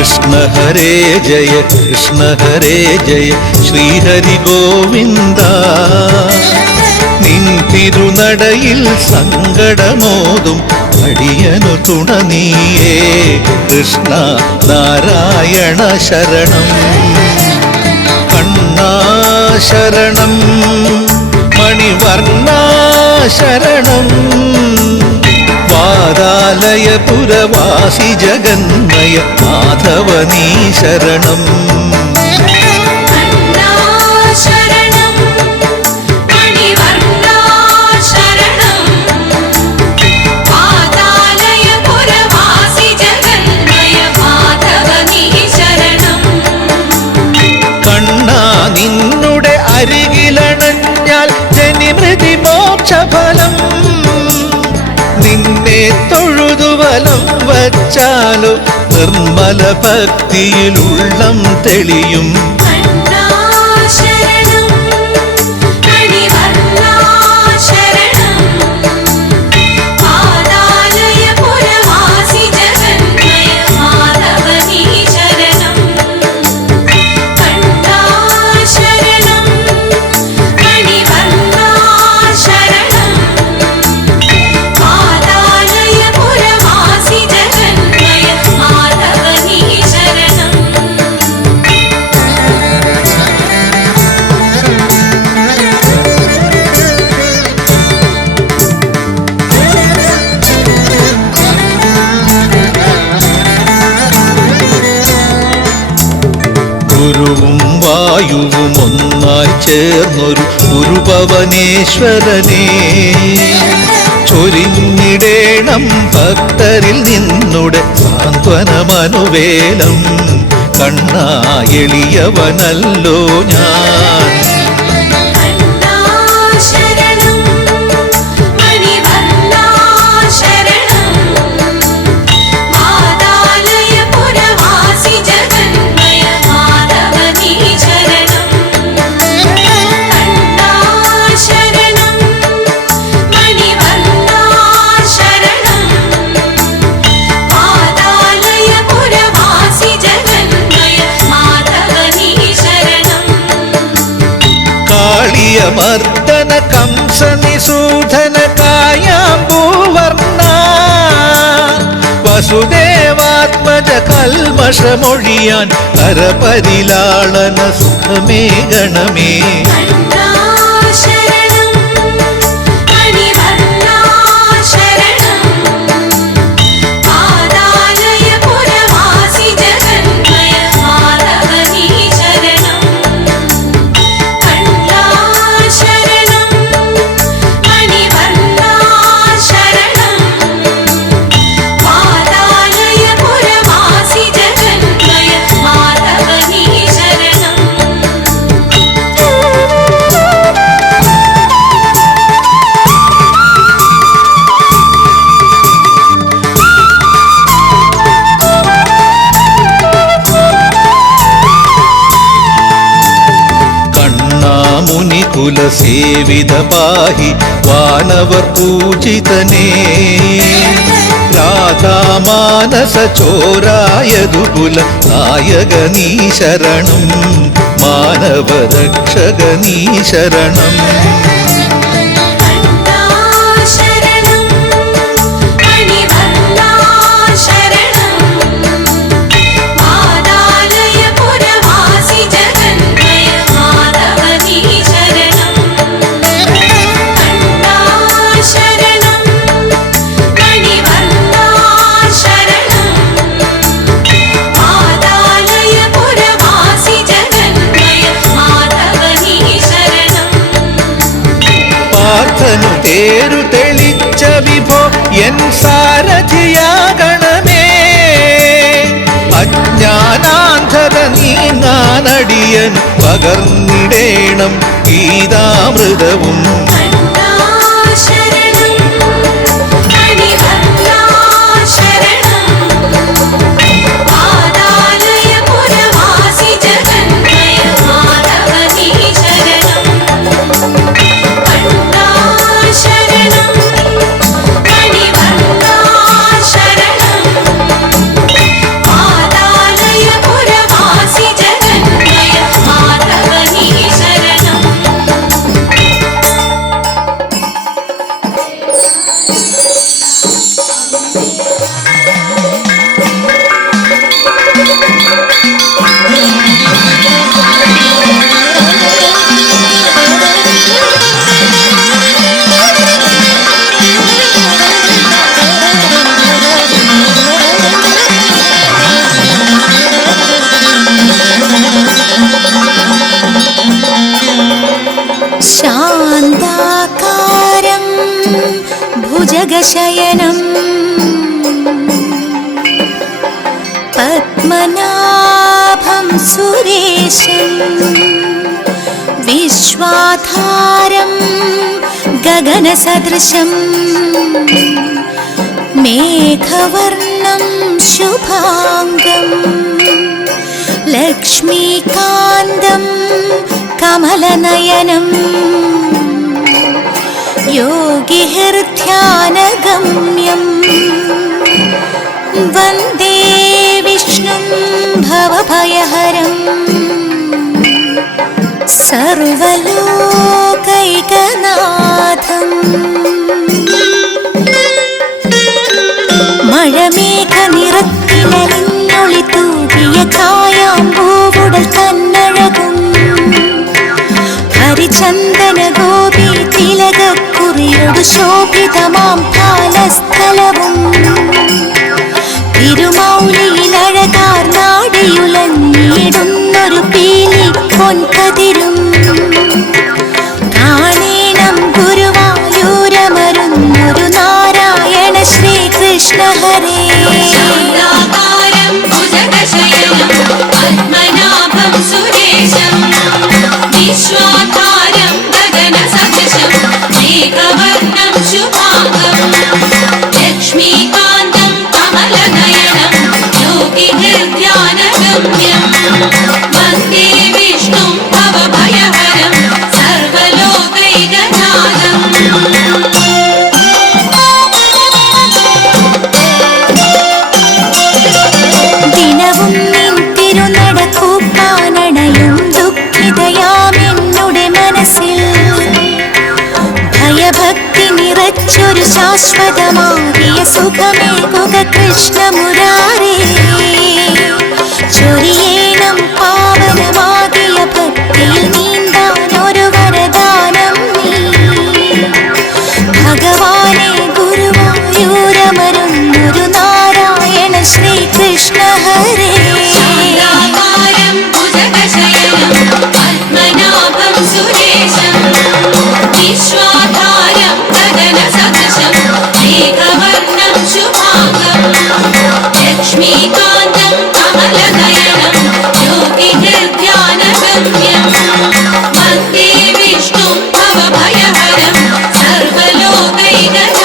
കൃഷ്ണ ഹരേ ജയ കൃഷ്ണ ഹരേ ജയ ശ്രീഹരി ഗോവിന്ദ. നിൻ തിരുനടയിൽ സങ്കടമോതും അടിയനു തുണ നീയേ കൃഷ്ണ നാരായണ ശരണം. കണ്ണാ ശരണം മണിവർണ്ണ ശരണം വാതാലയപുരവാസി ജഗന്മയ മാധവനീ ശരണം. കണ്ണാ നിന്നുടെ അരികിലണഞ്ഞാൽ ജനിമൃതി മോക്ഷഫലം. നിന്നെ തൊഴുതുവലം വച്ചാലോ നിർമ്മല ഭക്തിയിലുള്ളം തെളിയും. ഗുരുവും വായുവും ഒന്നായി ചേർന്നൊരു ഗുരുഭവനേശ്വരനെ ചൊരിഞ്ഞിടേണം ഭക്തരിൽ നിന്നുടെ സാന്ത്വനമനുവേലം. കണ്ണാ എളിയവനല്ലോ ഞാൻ. മർദ്ദന കംസനിസൂധന കായാമ്പൂവർണ്ണ വസുദേവാത്മജ കൽമഷമൊഴിയാൻ കരപരിലാളന സുഖമേ ഗണമേ. കുലസേവിത പാഹി വാനവർ പൂജിതനേ രാധാമാനസ ചോരായതു കുല നായകനീ ശരണം മാനവരക്ഷകനീ ശരണം. തേരു തെളിച്ച വിഭോ എൻ സാരഥിയാകണമേ. അജ്ഞാനാന്ധത നീങ്ങാനടിയൻ പകർന്നിടേണം ഗീതാമൃതവും. ഭുജഗശയനം പത്മനാഭം സുരേശം വിശ്വാധാരം ഗഗനസദൃശം മേഘവർണം ശുഭാംഗം ലക്ഷ്മീകാന്തം കമലനയനം യോഗിഹൃധ്യാനഗമ്യം വന്ദേ വിഷ്ണും ഭവഭയഹരം സർവലോകൈകനാഥം മഴമേഘ നിറത്തിലൊളി തൂകിയ കായാമ്പൂവുടൽ തന്നഴകും ഹരിചന്ദന ഗോപി തിലകക്കുറിയൊടു ശോഭിതമാം കാലസ്ഥലവും തിരുമൗലിയിലഴകാർ നാടിയുലഞ്ഞിടുന്നൊരു പീലി പൊൻകതിരും കാണേണം ഗുരുവായൂരമരുന്നൊരു നാരായണ ശ്രീകൃഷ്ണ ഹരേ പത്മനാഭം സുരേശം വിശ്വാധാരം ഗഗനസദൃശം മേഘവർണം ശുഭാംഗം ലക്ഷ്മീകാന്തം കമലനയനം യോഗിഹൃദ്യാനഗമ്യം വന്ദേ വിഷ്ണും ഭവഭയഹരം സർവലോകൈകനാഥം ദിനവും നിൻ തിരുനടക്കൂപ്പാനണയും ദുഃഖിതയാമെന്നുടെ മനസ്സിൽ ഭയഭക്തി നിറച്ചൊരു ശാശ്വതമാകിയ സുഖമേകുക കൃഷ്ണമുരാരേ ചൊരിയേണം പാവനമാകിയ ഭക്തിയിൽ നീന്താനൊരു വരദാനം നീ ഭഗവാനെ ഗുരുവായൂരമരുന്നൊരു നാരായണ ശ്രീകൃഷ്ണ ഹരേ പത്മനാഭം സുരേശം വിശ്വാധാരം ഗഗനസദൃശം മേഘവർണം ശുഭാംഗം ലക്ഷ്മീകാന്തം കമലനയനം യോഗിഹൃദ്യാനഗമ്യം വന്ദേ വിഷ്ണും ഭവഭയഹരം സർവലോകൈകനാഥം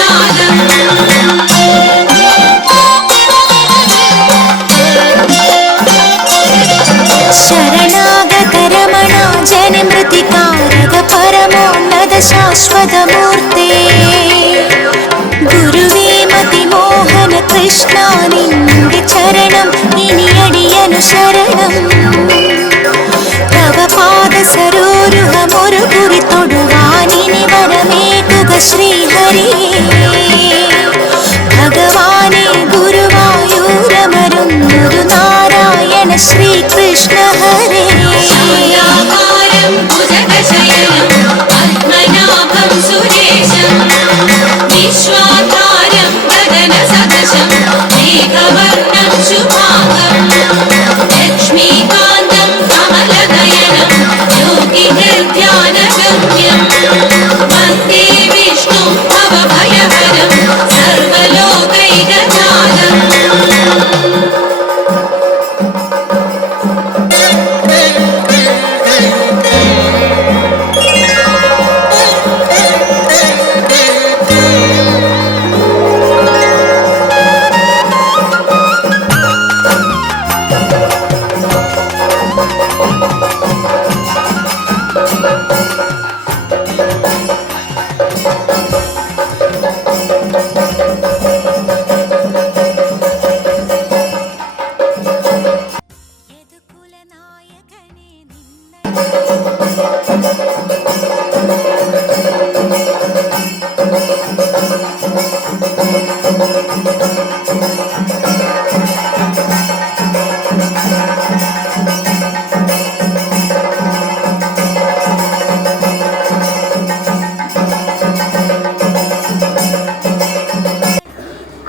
ശരണാഗതരമണ ജനമൃതികാരക പരമോന്നത ശാശ്വതമൂർത്തേ ഗുരുവേ മതിമോഹന കൃഷ്ണ നിന്റെ ചരണം ഇനിയടിയനു ശരണം തവ പാദ സരോരുഹമൊരു കുറി തൊടുവാനിനി വരമേകുക ശ്രീഹരേ ഭഗവാനെ ഗുരുവായൂരമരുന്നൊരു നാരായണ ശ്രീകൃഷ്ണ ഹരേ പത്മനാഭം സുരേശം വിശ്വാധാരം ഗഗനസദൃശം മേഘവർണം ശുഭാംഗം ലക്ഷ്മീകാന്തം കമലനയനം യോഗിഹൃദ്യാനഗമ്യം വന്ദേ വിഷ്ണും ഭവഭയഹരം സർവലോകൈകനാഥം യദുകുലനായകനേ നിന്നെ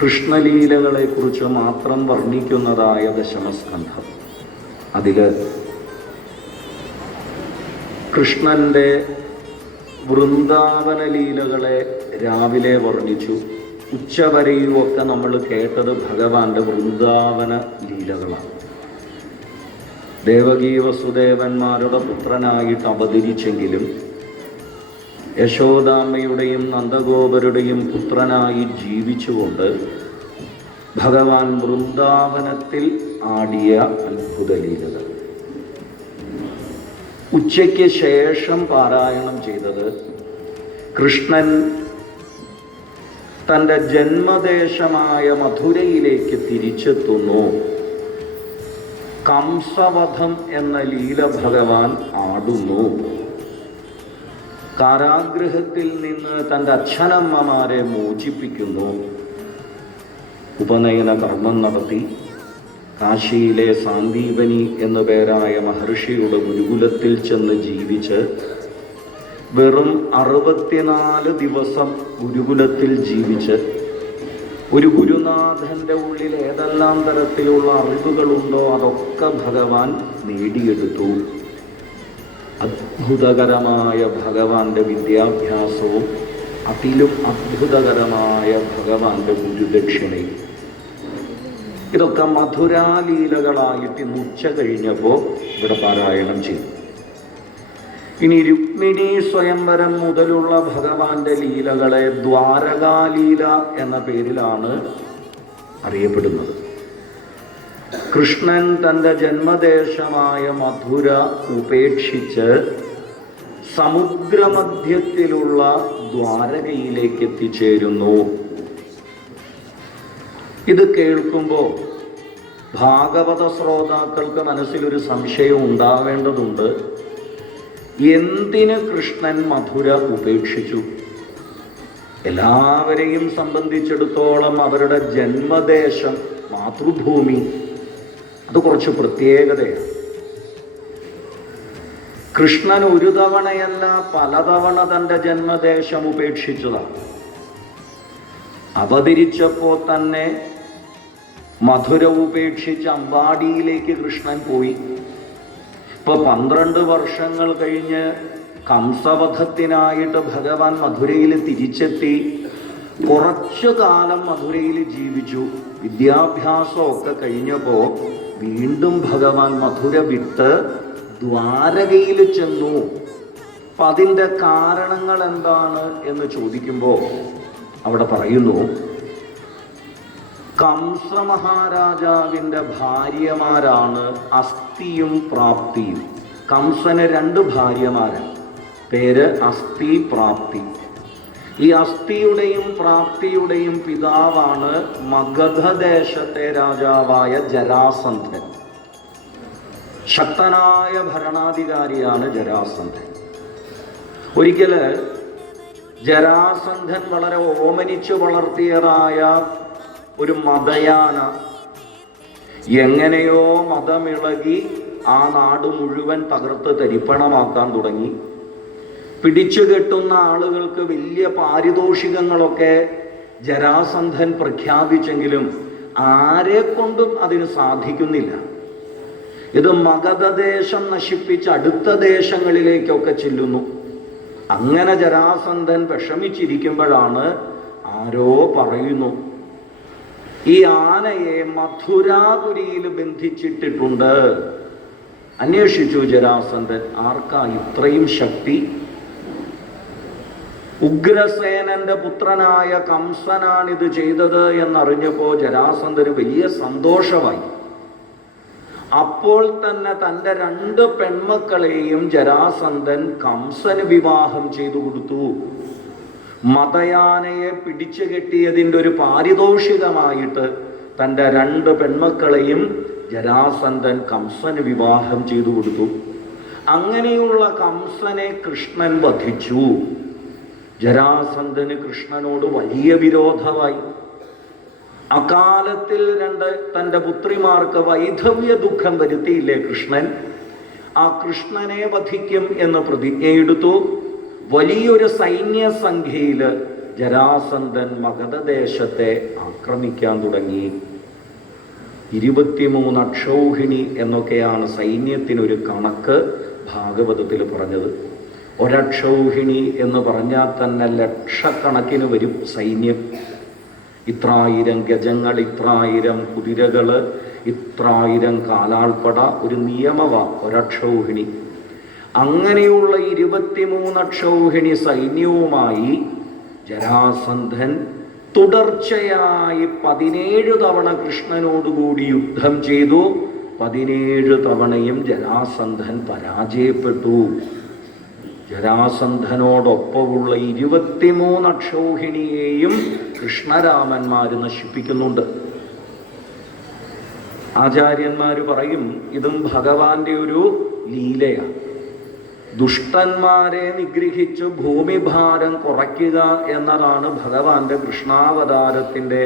കൃഷ്ണലീലകളെക്കുറിച്ച് മാത്രം വർണ്ണിക്കുന്നതായ ദശമസ്കന്ധം. അതിൽ കൃഷ്ണൻ്റെ വൃന്ദാവന ലീലകളെ രാവിലെ വർണ്ണിച്ചു. ഉച്ചവരെയുമൊക്കെ നമ്മൾ കേട്ടത് ഭഗവാന്റെ വൃന്ദാവന ലീലകളാണ്. ദേവകീ വസുദേവന്മാരുടെ പുത്രനായിട്ട് അവതരിച്ചെങ്കിലും യശോദാമ്മയുടെയും നന്ദഗോപരുടെയും പുത്രനായി ജീവിച്ചുകൊണ്ട് ഭഗവാൻ വൃന്ദാവനത്തിൽ ആടിയ അത്ഭുത ലീലകൾ. ഉച്ചയ്ക്ക് ശേഷം പാരായണം ചെയ്തത് കൃഷ്ണൻ തൻ്റെ ജന്മദേശമായ മധുരയിലേക്ക് തിരിച്ചെത്തുന്നു. കംസവധം എന്ന ലീല ഭഗവാൻ ആടുന്നു. കാരാഗൃഹത്തിൽ നിന്ന് തൻ്റെ അച്ഛനമ്മമാരെ മോചിപ്പിക്കുന്നു. ഉപനയന കർമ്മം നടത്തി കാശിയിലെ സാന്ദീപനി എന്നു പേരായ മഹർഷിയുടെ ഗുരുകുലത്തിൽ ചെന്ന് ജീവിച്ച് വെറും 64 ദിവസം ഗുരുകുലത്തിൽ ജീവിച്ച് ഒരു ഗുരുനാഥൻ്റെ ഉള്ളിൽ ഏതെല്ലാം തരത്തിലുള്ള അറിവുകളുണ്ടോ അതൊക്കെ ഭഗവാൻ നേടിയെടുത്തു. അത്ഭുതകരമായ ഭഗവാന്റെ വിദ്യാഭ്യാസവും അതിലും അത്ഭുതകരമായ ഭഗവാന്റെ ഗുരുദക്ഷിണയും, ഇതൊക്കെ മധുരാലീലകളായിട്ട് ഇന്ന് ഉച്ച കഴിഞ്ഞപ്പോൾ ഇവിടെ പാരായണം ചെയ്തു. ഇനി രുക്മിണി സ്വയംവരം മുതലുള്ള ഭഗവാന്റെ ലീലകളെ ദ്വാരകാലീല എന്ന പേരിലാണ് അറിയപ്പെടുന്നത്. കൃഷ്ണൻ തൻ്റെ ജന്മദേശമായ മധുര ഉപേക്ഷിച്ച് സമുദ്രമധ്യത്തിലുള്ള ദ്വാരകയിലേക്ക് എത്തിച്ചേരുന്നു. ഇത് കേൾക്കുമ്പോൾ ഭാഗവത ശ്രോതാക്കൾക്ക് മനസ്സിലൊരു സംശയം ഉണ്ടാവേണ്ടതുണ്ട്. എന്തിന് കൃഷ്ണൻ മധുര ഉപേക്ഷിച്ചു? എല്ലാവരെയും സംബന്ധിച്ചിടത്തോളം അവരുടെ ജന്മദേശം, മാതൃഭൂമി, അത് കുറച്ച് പ്രത്യേകതയാണ്. കൃഷ്ണൻ ഒരു തവണയല്ല പലതവണ തൻ്റെ ജന്മദേശം ഉപേക്ഷിച്ചതാണ്. അവതരിച്ചപ്പോൾ തന്നെ മധുര ഉപേക്ഷിച്ച് അമ്പാടിയിലേക്ക് കൃഷ്ണൻ പോയി. ഇപ്പോൾ 12 വർഷങ്ങൾ കഴിഞ്ഞ് കംസവധത്തിനായിട്ട് ഭഗവാൻ മധുരയിൽ തിരിച്ചെത്തി. കുറച്ചു കാലം മധുരയിൽ ജീവിച്ചു. വിദ്യാഭ്യാസമൊക്കെ കഴിഞ്ഞപ്പോൾ വീണ്ടും ഭഗവാൻ മധുര വിട്ട് ദ്വാരകയിൽ ചെന്നു. അപ്പം അതിൻ്റെ കാരണങ്ങൾ എന്താണ് എന്ന് ചോദിക്കുമ്പോൾ അവിടെ പറയുന്നു, കംസ മഹാരാജാവിൻ്റെ ഭാര്യമാരാണ് അസ്ഥിയും പ്രാപ്തിയും. കംസന് 2 ഭാര്യമാരാണ്. പേര് അസ്ഥി, പ്രാപ്തി. ഈ അസ്ഥിയുടെയും പ്രാപ്തിയുടെയും പിതാവാണ് മഗധദേശത്തെ രാജാവായ ജരാസന്ധൻ. ശക്തനായ ഭരണാധികാരിയാണ് ജരാസന്ധൻ. ഒരിക്കല് ജരാസന്ധൻ വളരെ ഓമനിച്ചു വളർത്തിയതായ ഒരു മതയാന എങ്ങനെയോ മതമിളകി ആ നാട് മുഴുവൻ തകർത്ത് തരിപ്പണമാക്കാൻ തുടങ്ങി. പിടിച്ചു കെട്ടുന്ന ആളുകൾക്ക് വലിയ പാരിതോഷികങ്ങളൊക്കെ ജരാസന്ധൻ പ്രഖ്യാപിച്ചെങ്കിലും ആരെ കൊണ്ടും അതിന് സാധിക്കുന്നില്ല. ഇത് മഗധദേശം നശിപ്പിച്ച് അടുത്ത ദേശങ്ങളിലേക്കൊക്കെ ചെല്ലുന്നു. അങ്ങനെ ജരാസന്ധൻ വിഷമിച്ചിരിക്കുമ്പോഴാണ് ആരോ പറയുന്നു, ഈ ആനയെ മഥുരാപുരിയിൽ ബന്ധിച്ചിട്ടിട്ടുണ്ട്. അന്വേഷിച്ചു ജരാസന്ധൻ, ആർക്കാ ഇത്രയും ശക്തി? ഉഗ്രസേനന്റെ പുത്രനായ കംസനാണിത് ചെയ്തത് എന്നറിഞ്ഞപ്പോൾ ജരാസന്ധന് വലിയ സന്തോഷമായി. അപ്പോൾ തന്നെ തൻ്റെ 2 പെൺമക്കളെയും ജരാസന്ധൻ കംസന് വിവാഹം ചെയ്തു കൊടുത്തു. മതയാനയെ പിടിച്ചു കെട്ടിയതിൻ്റെ ഒരു പാരിതോഷികമായിട്ട് തൻ്റെ 2 പെൺമക്കളെയും ജരാസന്ധൻ കംസന് വിവാഹം ചെയ്തു കൊടുത്തു. അങ്ങനെയുള്ള കംസനെ കൃഷ്ണൻ വധിച്ചു. ജരാസന്ധന് കൃഷ്ണനോട് വലിയ വിരോധമായി. അകാലത്തിൽ തൻ്റെ പുത്രിമാർക്ക് വൈധവ്യ ദുഃഖം വരുത്തിയില്ലേ കൃഷ്ണൻ? ആ കൃഷ്ണനെ വധിക്കും എന്ന് പ്രതിജ്ഞയെടുത്തു. വലിയൊരു സൈന്യസംഖ്യയിൽ ജരാസന്ധൻ മഗധദേശത്തെ ആക്രമിക്കാൻ തുടങ്ങി. 23 അക്ഷൗഹിണി എന്നൊക്കെയാണ് സൈന്യത്തിനൊരു കണക്ക് ഭാഗവതത്തിൽ പറഞ്ഞത്. ഒരക്ഷൗഹിണി എന്ന് പറഞ്ഞാൽ തന്നെ ലക്ഷക്കണക്കിന് വരും സൈന്യം. ഇത്രായിരം ഗജങ്ങൾ, ഇത്രായിരം കുതിരകൾ, ഇത്രായിരം കാലാൾപ്പട, ഒരു നിയമവ ഒരക്ഷൗഹിണി. അങ്ങനെയുള്ള 23 അക്ഷൗഹിണി സൈന്യവുമായി ജരാസന്ധൻ തുടർച്ചയായി 17 തവണ കൃഷ്ണനോടുകൂടി യുദ്ധം ചെയ്തു. 17 തവണയും ജരാസന്ധൻ പരാജയപ്പെട്ടു. ജരാസന്ധനോടൊപ്പമുള്ള 23 അക്ഷൗഹിണിയെയും കൃഷ്ണരാമന്മാര് നശിപ്പിക്കുന്നുണ്ട്. ആചാര്യന്മാര് പറയും ഇതും ഭഗവാന്റെ ഒരു ലീലയാണ്. ദുഷ്ടന്മാരെ നിഗ്രഹിച്ച് ഭൂമിഭാരം കുറയ്ക്കുക എന്നതാണ് ഭഗവാന്റെ കൃഷ്ണാവതാരത്തിൻ്റെ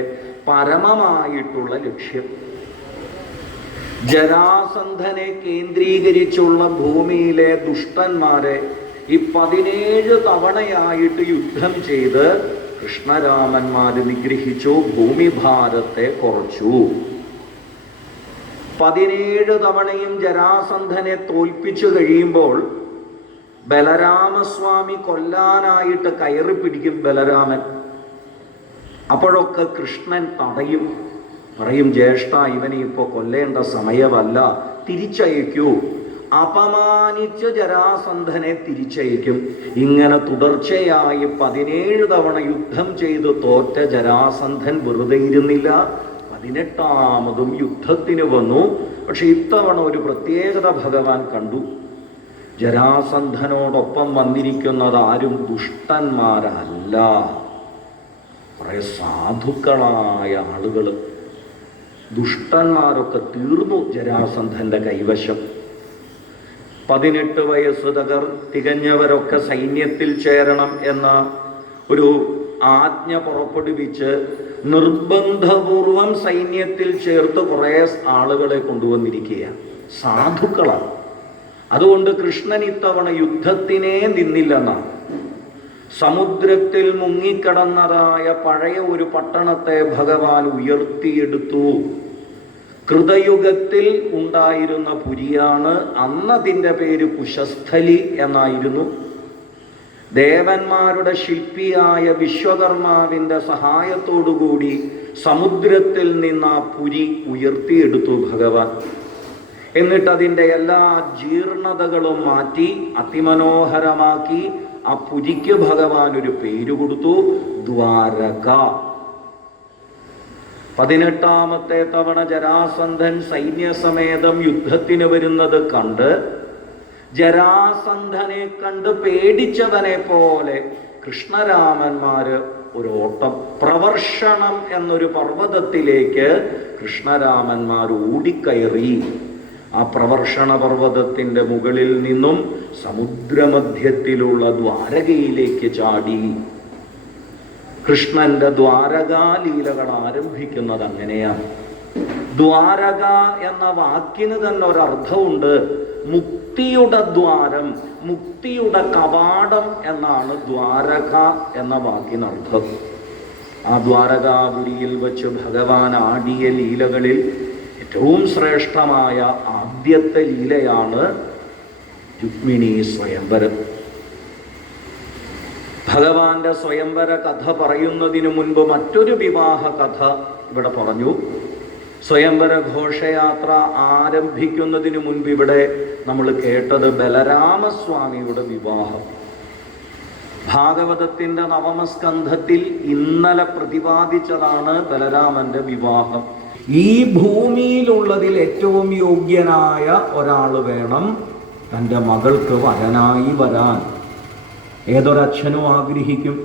പരമമായിട്ടുള്ള ലക്ഷ്യം. ജരാസന്ധനെ കേന്ദ്രീകരിച്ചുള്ള ഭൂമിയിലെ ദുഷ്ടന്മാരെ ഈ 17 തവണയായിട്ട് യുദ്ധം ചെയ്ത് കൃഷ്ണരാമന്മാര് നിഗ്രഹിച്ചു, ഭൂമിഭാരത്തെ കുറച്ചു. 17 തവണയും ജരാസന്ധനെ തോൽപ്പിച്ചു കഴിയുമ്പോൾ ബലരാമസ്വാമി കൊല്ലാനായിട്ട് കയറി പിടിക്കും ബലരാമൻ. അപ്പോഴൊക്കെ കൃഷ്ണൻ തടയും, പറയും ജ്യേഷ്ഠ ഇവനെ ഇപ്പോൾ കൊല്ലേണ്ട സമയമല്ല, തിരിച്ചയക്കൂ. അപമാനിച്ച് ജരാസന്ധനെ തിരിച്ചയക്കും. ഇങ്ങനെ തുടർച്ചയായി 17 തവണ യുദ്ധം ചെയ്ത് തോറ്റ ജരാസന്ധൻ വെറുതെ ഇരുന്നില്ല. 18ാമതും യുദ്ധത്തിന് വന്നു. പക്ഷെ ഇത്തവണ ഒരു പ്രത്യേകത ഭഗവാൻ കണ്ടു. ജരാസന്ധനോടൊപ്പം വന്നിരിക്കുന്നത് ആരും ദുഷ്ടന്മാരല്ല, കുറെ സാധുക്കളായ ആളുകൾ. ദുഷ്ടന്മാരൊക്കെ തീർന്നു ജരാസന്ധന്റെ കൈവശം. 18 വയസ്സ് തികഞ്ഞവരൊക്കെ സൈന്യത്തിൽ ചേരണം എന്ന ഒരു ആജ്ഞ പുറപ്പെടുവിച്ച് നിർബന്ധപൂർവം സൈന്യത്തിൽ ചേർത്ത് കുറേ ആളുകളെ കൊണ്ടുവന്നിരിക്കുകയാണ്. സാധുക്കളാണ്. അതുകൊണ്ട് കൃഷ്ണൻ ഇത്തവണ യുദ്ധത്തിനേ നിന്നില്ലെന്നാണ്. സമുദ്രത്തിൽ മുങ്ങിക്കിടന്നതായ പഴയ ഒരു പട്ടണത്തെ ഭഗവാൻ ഉയർത്തിയെടുത്തു. കൃതയുഗത്തിൽ ഉണ്ടായിരുന്ന പുരിയാണ്. അന്നതിൻ്റെ പേര് കുശസ്ഥലി എന്നായിരുന്നു. ദേവന്മാരുടെ ശില്പിയായ വിശ്വകർമാവിൻ്റെ സഹായത്തോടുകൂടി സമുദ്രത്തിൽ നിന്ന് ആ പുരി ഉയർത്തിയെടുത്തു ഭഗവാൻ. എന്നിട്ട് അതിൻ്റെ എല്ലാ ജീർണതകളും മാറ്റി അതിമനോഹരമാക്കി ആ പുരിക്ക് ഭഗവാൻ ഒരു പേര് കൊടുത്തു, ദ്വാരക. 18ാമത്തെ തവണ ജരാസന്ധൻ സൈന്യസമേതം യുദ്ധത്തിന് വരുന്നത് കണ്ട് ജരാസന്ധനെ കണ്ട് പേടിച്ചവനെ പോലെ കൃഷ്ണരാമന്മാര് ഒരു ഓട്ടം. പ്രവർഷണം എന്നൊരു പർവ്വതത്തിലേക്ക് കൃഷ്ണരാമന്മാർ ഓടിക്കയറി. ആ പ്രവർഷണ പർവ്വതത്തിൻ്റെ മുകളിൽ നിന്നും സമുദ്രമധ്യത്തിലുള്ള ദ്വാരകയിലേക്ക് ചാടി. കൃഷ്ണന്റെ ദ്വാരകാലീലകൾ ആരംഭിക്കുന്നത് അങ്ങനെയാണ്. ദ്വാരക എന്ന വാക്കിന് തന്നെ ഒരർത്ഥമുണ്ട്. മുക്തിയുടെ ദ്വാരം, മുക്തിയുടെ കവാടം എന്നാണ് ദ്വാരക എന്ന വാക്കിനർത്ഥം. ആ ദ്വാരകാപുരിയിൽ വച്ച് ഭഗവാൻ ആടിയ ലീലകളിൽ ഏറ്റവും ശ്രേഷ്ഠമായ ആദ്യത്തെ ലീലയാണ് രുക്മിണീ സ്വയംവരം. ഭഗവാന്റെ സ്വയംവര കഥ പറയുന്നതിനു മുൻപ് മറ്റൊരു വിവാഹ കഥ ഇവിടെ പറഞ്ഞു. സ്വയംവര ഘോഷയാത്ര ആരംഭിക്കുന്നതിന് മുൻപ് ഇവിടെ നമ്മൾ കേട്ടത് ബലരാമസ്വാമിയുടെ വിവാഹം. ഭാഗവതത്തിൻ്റെ 9ാം സ്കന്ധത്തിൽ ഇന്നലെ പ്രതിപാദിച്ചതാണ് ബലരാമന്റെ വിവാഹം. ഈ ഭൂമിയിലുള്ളതിൽ ഏറ്റവും യോഗ്യനായ ഒരാൾ വേണം തൻ്റെ മകൾക്ക് വരനായി വരാൻ. ഏതൊരച്ഛനും ആഗ്രഹിക്കും.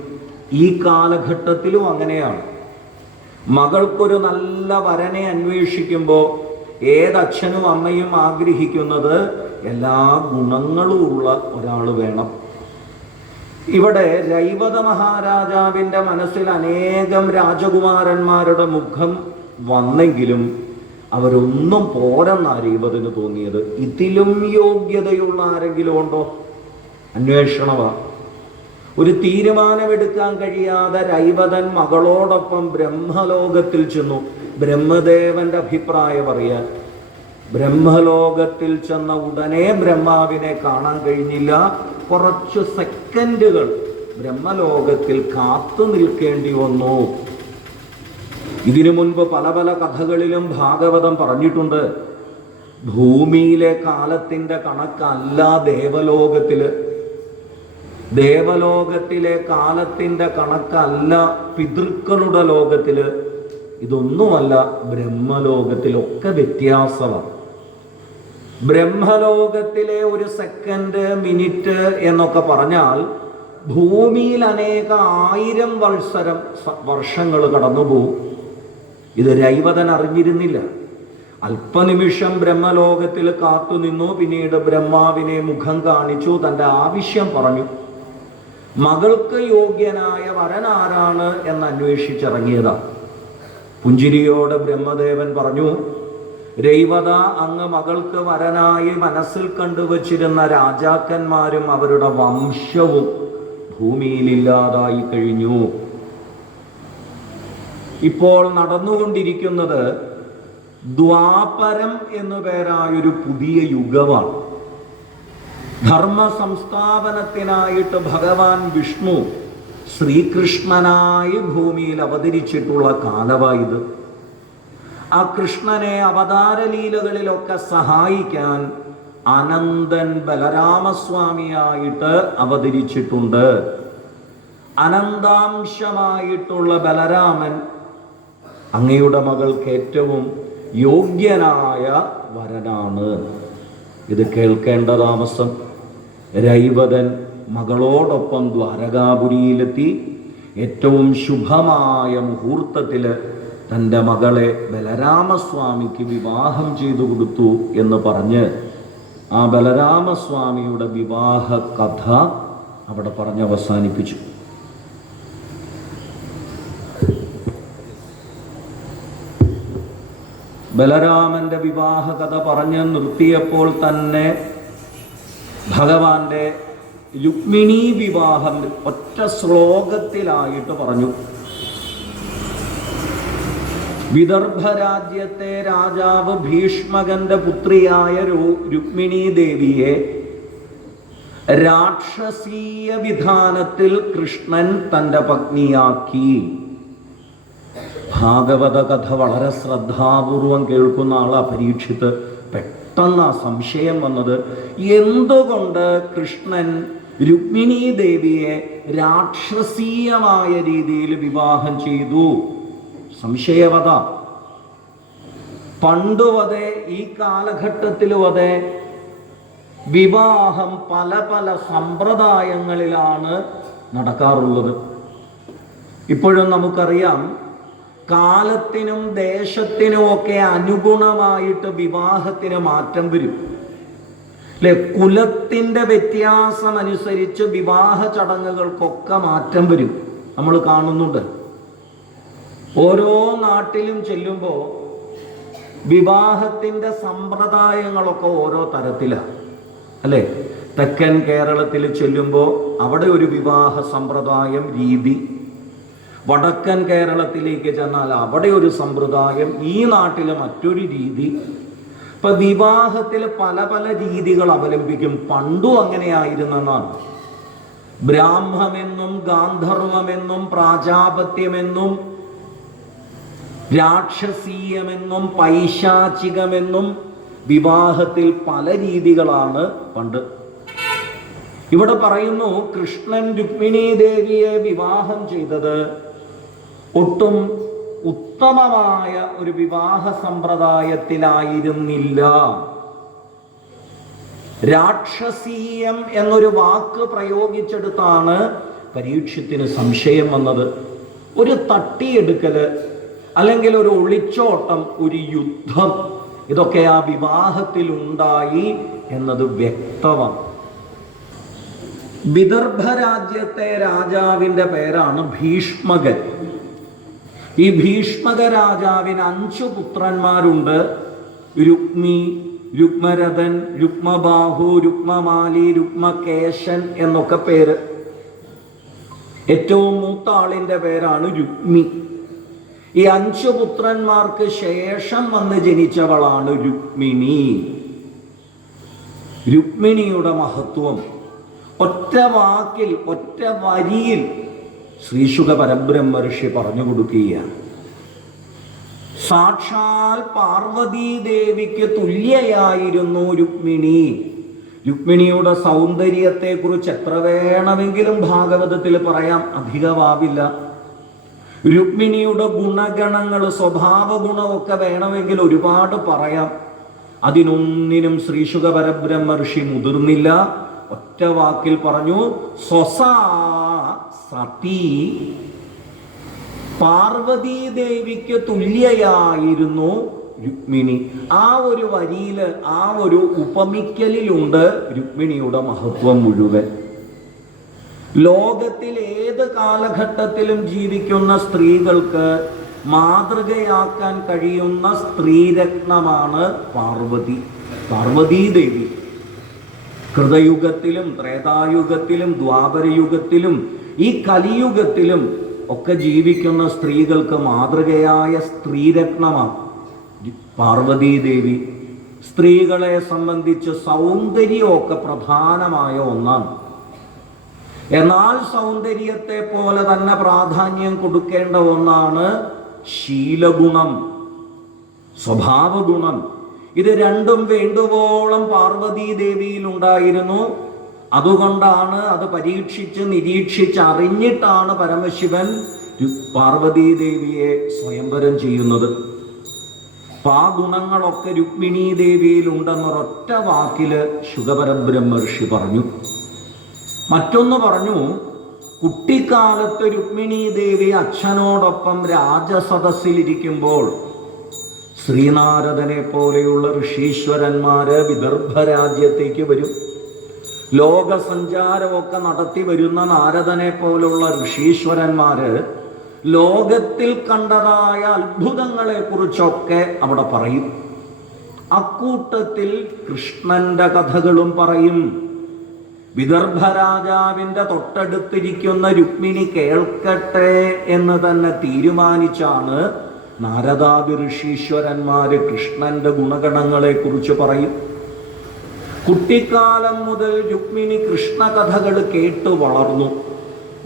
ഈ കാലഘട്ടത്തിലും അങ്ങനെയാണ്. മകൾക്കൊരു നല്ല വരനെ അന്വേഷിക്കുമ്പോൾ ഏതച്ഛനും അമ്മയും ആഗ്രഹിക്കുന്നത് എല്ലാ ഗുണങ്ങളും ഉള്ള ഒരാൾ വേണം. ഇവിടെ രൈവത മഹാരാജാവിൻ്റെ മനസ്സിൽ അനേകം രാജകുമാരന്മാരുടെ മുഖം വന്നെങ്കിലും അവരൊന്നും പോരെന്നാണ് രൈവതന് തോന്നിയത്. ഇതിലും യോഗ്യതയുള്ള ആരെങ്കിലും ഉണ്ടോ? അന്വേഷണമാണ്. ഒരു തീരുമാനമെടുക്കാൻ കഴിയാതെ രൈവതൻ മകളോടൊപ്പം ബ്രഹ്മലോകത്തിൽ ചെന്നു. ബ്രഹ്മദേവന്റെ അഭിപ്രായം അറിയാൻ. ബ്രഹ്മലോകത്തിൽ ചെന്ന ഉടനെ ബ്രഹ്മാവിനെ കാണാൻ കഴിഞ്ഞില്ല. കുറച്ച് സെക്കൻഡുകൾ ബ്രഹ്മലോകത്തിൽ കാത്തു നിൽക്കേണ്ടി വന്നു. ഇതിനു മുൻപ് പല പല കഥകളിലും ഭാഗവതം പറഞ്ഞിട്ടുണ്ട്. ഭൂമിയിലെ കാലത്തിൻ്റെ കണക്കല്ല ദേവലോകത്തിലെ കാലത്തിൻ്റെ കണക്കല്ല പിതൃക്കളുടെ ലോകത്തില്, ഇതൊന്നുമല്ല ബ്രഹ്മലോകത്തിലൊക്കെ വ്യത്യാസമാണ്. ബ്രഹ്മലോകത്തിലെ ഒരു സെക്കൻഡ്, മിനിറ്റ് എന്നൊക്കെ പറഞ്ഞാൽ ഭൂമിയിൽ അനേക 1000 വർഷങ്ങൾ കടന്നുപോകും. ഇത് രൈവതൻ അറിഞ്ഞിരുന്നില്ല. അല്പനിമിഷം ബ്രഹ്മലോകത്തിൽ കാത്തുനിന്നു. പിന്നീട് ബ്രഹ്മാവിനെ മുഖം കാണിച്ചു, തൻ്റെ ആവശ്യം പറഞ്ഞു. മകൾക്ക് യോഗ്യനായ വരനാരാണ് എന്ന് അന്വേഷിച്ചിറങ്ങിയതാണ്. പുഞ്ചിരിയോടെ ബ്രഹ്മദേവൻ പറഞ്ഞു, രൈവത, അങ്ങ് മകൾക്ക് വരനായി മനസ്സിൽ കണ്ടുവച്ചിരുന്ന രാജാക്കന്മാരും അവരുടെ വംശവും ഭൂമിയിലില്ലാതായി കഴിഞ്ഞു. ഇപ്പോൾ നടന്നുകൊണ്ടിരിക്കുന്നത് ദ്വാപരം എന്നു പേരായൊരു പുതിയ യുഗമാണ്. ധർമ്മ സംസ്ഥാപനത്തിനായിട്ട് ഭഗവാൻ വിഷ്ണു ശ്രീകൃഷ്ണനായി ഭൂമിയിൽ അവതരിച്ചിട്ടുള്ള കാലമായത്. ആ കൃഷ്ണനെ അവതാരലീലകളിലൊക്കെ സഹായിക്കാൻ അനന്തൻ ബലരാമസ്വാമിയായിട്ട് അവതരിച്ചിട്ടുണ്ട്. അനന്താംശമായിട്ടുള്ള ബലരാമൻ അങ്ങയുടെ മകൾക്ക് ഏറ്റവും യോഗ്യനായ വരനാണ്. ഇത് കേൾക്കേണ്ട താമസം. രൈവതൻ മകളോടൊപ്പം ദ്വാരകാപുരിയിലെത്തി. ഏറ്റവും ശുഭമായ മുഹൂർത്തത്തിൽ തൻ്റെ മകളെ ബലരാമസ്വാമിക്ക് വിവാഹം ചെയ്തു കൊടുത്തു എന്ന് പറഞ്ഞ് ആ ബലരാമസ്വാമിയുടെ വിവാഹ കഥ അവിടെ പറഞ്ഞ് അവസാനിപ്പിച്ചു. ബലരാമന്റെ വിവാഹ കഥ പറഞ്ഞ് നിർത്തിയപ്പോൾ തന്നെ ഭഗവാന്റെ രുക്മിണീ വിവാഹം ഒറ്റ ശ്ലോകത്തിലായിട്ട് പറഞ്ഞു. വിദർഭ രാജ്യത്തെ രാജാവ് ഭീഷ്മകന്റെ പുത്രിയായ രുക്മിണീ ദേവിയെ രാക്ഷസീയ വിധാനത്തിൽ കൃഷ്ണൻ തൻ്റെ പത്നിയാക്കി. ഭാഗവത കഥ വളരെ ശ്രദ്ധാപൂർവം കേൾക്കുന്ന ആളാ പരീക്ഷിത്ത്. പെട്ടെന്ന് ആ സംശയം വന്നത്, എന്തുകൊണ്ട് കൃഷ്ണൻ രുക്മിണീ ദേവിയെ രാക്ഷസീയമായ രീതിയിൽ വിവാഹം ചെയ്തു? സംശയവത. പണ്ടുവതെ ഈ കാലഘട്ടത്തിലും അതെ വിവാഹം പല പല സമ്പ്രദായങ്ങളിലാണ് നടക്കാറുള്ളത്. ഇപ്പോഴും നമുക്കറിയാം, കാലത്തിനും ദേശത്തിനും ഒക്കെ അനുഗുണമായിട്ട് വിവാഹത്തിന് മാറ്റം വരും അല്ലെ? കുലത്തിൻ്റെ വ്യത്യാസമനുസരിച്ച് വിവാഹ ചടങ്ങുകൾക്കൊക്കെ മാറ്റം വരും. നമ്മൾ കാണുന്നുണ്ട്. ഓരോ നാട്ടിലും ചെല്ലുമ്പോൾ വിവാഹത്തിൻ്റെ സമ്പ്രദായങ്ങളൊക്കെ ഓരോ തരത്തിലാണ് അല്ലേ? തെക്കൻ കേരളത്തിൽ ചെല്ലുമ്പോൾ അവിടെ ഒരു വിവാഹ സമ്പ്രദായം, രീതി. വടക്കൻ കേരളത്തിലേക്ക് ചെന്നാൽ അവിടെ ഒരു സമ്പ്രദായം, ഈ നാട്ടിൽ മറ്റൊരു രീതി. ഇപ്പൊ വിവാഹത്തിൽ പല പല രീതികൾ അവലംബിക്കും. പണ്ടും അങ്ങനെയായിരുന്നെന്നാണ്. ബ്രാഹ്മമെന്നും ഗാന്ധർവമെന്നും പ്രാജാപത്യമെന്നും രാക്ഷസീയമെന്നും പൈശാചികമെന്നും വിവാഹത്തിൽ പല രീതികളാണ് പണ്ട്. ഇവിടെ പറയുന്നു, കൃഷ്ണൻ രുക്മിണീ ദേവിയെ വിവാഹം ചെയ്തത് ഒട്ടും ഉത്തമമായ ഒരു വിവാഹ സമ്പ്രദായത്തിലായിരുന്നില്ല. രാക്ഷസീയം എന്നൊരു വാക്ക് പ്രയോഗിച്ചെടുത്താണ് പരീക്ഷത്തിന് സംശയം വന്നത്. ഒരു തട്ടിയെടുക്കല്, അല്ലെങ്കിൽ ഒരു ഒളിച്ചോട്ടം, ഒരു യുദ്ധം, ഇതൊക്കെ ആ വിവാഹത്തിൽ ഉണ്ടായി എന്നത് വ്യക്തമാണ്. വിദർഭ രാജ്യത്തെ രാജാവിൻ്റെ പേരാണ് ഭീഷ്മകൻ. ഈ ഭീഷ്മക രാജാവിന് 5 പുത്രന്മാരുണ്ട്. രുക്മി, രുക്മരഥൻ, രുക്മബാഹു, രുക്മമാലി, രുക്മകേശൻ എന്നൊക്കെ പേര്. ഏറ്റവും മൂത്ത ആളിൻ്റെ പേരാണ് രുക്മി. ഈ 5 പുത്രന്മാർക്ക് ശേഷം വന്ന് ജനിച്ചവളാണ് രുക്മിണി. രുക്മിണിയുടെ മഹത്വം ഒറ്റ വാക്കിൽ, ഒറ്റ വരിയിൽ ശ്രീശുക പരബ്രഹ്മ ഋഷി പറഞ്ഞു കൊടുക്കുകയാണ്. സാക്ഷാൽ പാർവതീ ദേവിക്ക് തുല്യയായിരുന്നു രുക്മിണി. രുക്മിണിയുടെ സൗന്ദര്യത്തെക്കുറിച്ച് എത്ര വേണമെങ്കിലും ഭാഗവതത്തിൽ പറയാം, അധികമാവില്ല. രുക്മിണിയുടെ ഗുണഗണങ്ങൾ, സ്വഭാവ ഗുണമൊക്കെ വേണമെങ്കിൽ ഒരുപാട് പറയാം. അതിനൊന്നിനും ശ്രീശുക പരബ്രഹ്മർഷി മുതിർന്നില്ല. ഒറ്റ വാക്കിൽ പറഞ്ഞു, സ്വസാ സതി, പാർവതീ ദേവിക്ക് തുല്യയായിരുന്നു രുക്മിണി. ആ ഒരു വരിയിൽ, ആ ഒരു ഉപമിക്കലിലുണ്ട് രുക്മിണിയുടെ മഹത്വം മുഴുവൻ. ലോകത്തിൽ ഏത് കാലഘട്ടത്തിലും ജീവിക്കുന്ന സ്ത്രീകൾക്ക് മാതൃകയാക്കാൻ കഴിയുന്ന സ്ത്രീരത്നമാണ് പാർവതീ ദേവി. കൃതയുഗത്തിലും ത്രേതായുഗത്തിലും ദ്വാപരയുഗത്തിലും ഈ കലിയുഗത്തിലും ഒക്കെ ജീവിക്കുന്ന സ്ത്രീകൾക്ക് മാതൃകയായ സ്ത്രീരത്നമാണ് പാർവതീ ദേവി. സ്ത്രീകളെ സംബന്ധിച്ച് സൗന്ദര്യമൊക്കെ പ്രധാനമായ ഒന്നാണ്. എന്നാൽ സൗന്ദര്യത്തെ പോലെ തന്നെ പ്രാധാന്യം കൊടുക്കേണ്ട ഒന്നാണ് ശീലഗുണം, സ്വഭാവഗുണം. ഇത് രണ്ടും വേണ്ടുവോളം പാർവതീ ദേവിയിൽ ഉണ്ടായിരുന്നു. അതുകൊണ്ടാണ് അത് പരീക്ഷിച്ച് നിരീക്ഷിച്ച് അറിഞ്ഞിട്ടാണ് പരമശിവൻ പാർവതീ ദേവിയെ സ്വയംവരം ചെയ്യുന്നത്. ആ ഗുണങ്ങളൊക്കെ രുക്മിണീ ദേവിയിൽ ഉണ്ടെന്നൊരൊറ്റ വാക്കില് ശുഗപരബ്രഹ്മർഷി പറഞ്ഞു. മറ്റൊന്ന് പറഞ്ഞു, കുട്ടിക്കാലത്ത് രുക്മിണീ ദേവി അച്ഛനോടൊപ്പം രാജസദസ്സിലിരിക്കുമ്പോൾ ശ്രീനാരദനെ പോലെയുള്ള ഋഷീശ്വരന്മാര് വിദർഭ രാജ്യത്തേക്ക് വരും. ലോകസഞ്ചാരമൊക്കെ നടത്തി വരുന്ന നാരദനെ പോലുള്ള ഋഷീശ്വരന്മാര് ലോകത്തിൽ കണ്ടതായ അത്ഭുതങ്ങളെ കുറിച്ചൊക്കെ അവിടെ പറയും. അക്കൂട്ടത്തിൽ കൃഷ്ണന്റെ കഥകളും പറയും. വിദർഭ രാജാവിന്റെ തൊട്ടടുത്തിരിക്കുന്ന രുക്മിണി കേൾക്കട്ടെ എന്ന് തന്നെ തീരുമാനിച്ചാണ് നാരദാദി ഋഷീശ്വരന്മാര് കൃഷ്ണന്റെ ഗുണഗണങ്ങളെ കുറിച്ച് പറയും. കുട്ടിക്കാലം മുതൽ രുക്മിണി കൃഷ്ണകഥകൾ കേട്ടു വളർന്നു.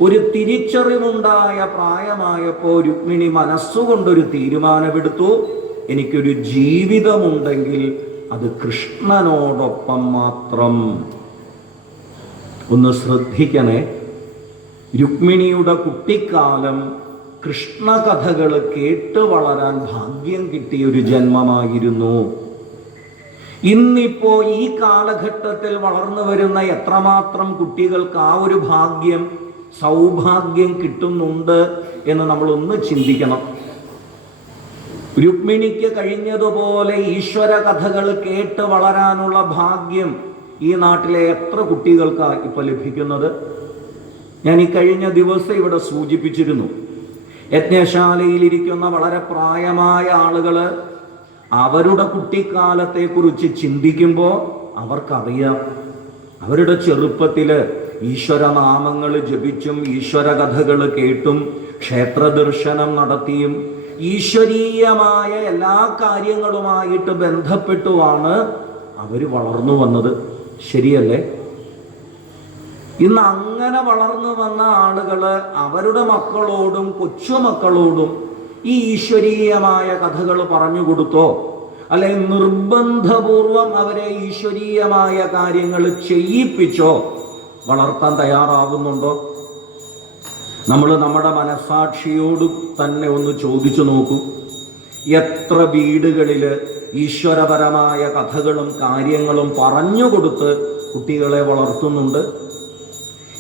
ഒരു തിരിച്ചറിവുണ്ടായ പ്രായമായപ്പോൾ രുക്മിണി മനസ്സുകൊണ്ടൊരു തീരുമാനമെടുത്തു, എനിക്കൊരു ജീവിതമുണ്ടെങ്കിൽ അത് കൃഷ്ണനോടൊപ്പം മാത്രം. ഒന്ന് ശ്രദ്ധിക്കണേ, രുക്മിണിയുടെ കുട്ടിക്കാലം കൃഷ്ണകഥകൾ കേട്ട് വളരാൻ ഭാഗ്യം കിട്ടിയ ഒരു ജന്മമായിരുന്നു. ഇന്നിപ്പോ ഈ കാലഘട്ടത്തിൽ വളർന്നു വരുന്ന എത്രമാത്രം കുട്ടികൾക്ക് ആ ഒരു ഭാഗ്യം, സൗഭാഗ്യം കിട്ടുന്നുണ്ട് എന്ന് നമ്മളൊന്ന് ചിന്തിക്കണം. രുക്മിണിക്ക് കഴിഞ്ഞതുപോലെ ഈശ്വര കഥകൾ കേട്ട് വളരാനുള്ള ഭാഗ്യം ഈ നാട്ടിലെ എത്ര കുട്ടികൾക്കാണ് ഇപ്പൊ ലഭിക്കുന്നത്? ഞാൻ ഈ കഴിഞ്ഞ ദിവസം ഇവിടെ സൂചിപ്പിച്ചിരുന്നു, യജ്ഞശാലയിലിരിക്കുന്ന വളരെ പ്രായമായ ആളുകള് അവരുടെ കുട്ടിക്കാലത്തെ കുറിച്ച് ചിന്തിക്കുമ്പോൾ അവർക്കറിയാം, അവരുടെ ചെറുപ്പത്തില് ഈശ്വരനാമങ്ങൾ ജപിച്ചും ഈശ്വര കഥകൾ കേട്ടും ക്ഷേത്ര ദർശനം നടത്തിയും ഈശ്വരീയമായ എല്ലാ കാര്യങ്ങളുമായിട്ട് ബന്ധപ്പെട്ടുമാണ് അവർ വളർന്നു വന്നത്. ശരിയല്ലേ? ഇന്ന് അങ്ങനെ വളർന്നു വന്ന ആളുകള് അവരുടെ മക്കളോടും കൊച്ചുമക്കളോടും ഈ ഈശ്വരീയമായ കഥകൾ പറഞ്ഞു കൊടുത്തോ, അല്ലെ നിർബന്ധപൂർവം അവരെ ഈശ്വരീയമായ കാര്യങ്ങൾ ചെയ്യിപ്പിച്ചോ വളർത്താൻ തയ്യാറാവുന്നുണ്ടോ? നമ്മൾ നമ്മുടെ മനസാക്ഷിയോട് തന്നെ ഒന്ന് ചോദിച്ചു നോക്കൂ. എത്ര വീടുകളിൽ ഈശ്വരപരമായ കഥകളും കാര്യങ്ങളും പറഞ്ഞുകൊടുത്ത് കുട്ടികളെ വളർത്തുന്നുണ്ട്?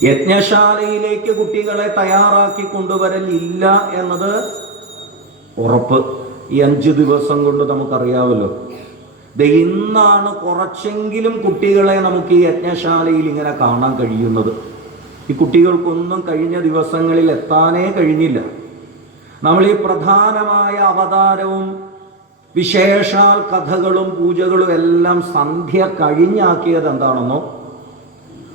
യജ്ഞശാലയിലേക്ക് കുട്ടികളെ തയ്യാറാക്കി കൊണ്ടുവരലില്ല എന്നത് ഉറപ്പ്. ഈ 5 ദിവസം കൊണ്ട് നമുക്കറിയാമല്ലോ. ഇന്നാണ് കുറച്ചെങ്കിലും കുട്ടികളെ നമുക്ക് ഈ യജ്ഞശാലയിൽ ഇങ്ങനെ കാണാൻ കഴിയുന്നത്. ഈ കുട്ടികൾക്കൊന്നും കഴിഞ്ഞ ദിവസങ്ങളിൽ എത്താനേ കഴിഞ്ഞില്ല. നമ്മൾ ഈ പ്രധാനമായ അവതാരവും വിശേഷാൽ കഥകളും പൂജകളും എല്ലാം സന്ധ്യ കഴിഞ്ഞാക്കിയത് എന്താണെന്നോ,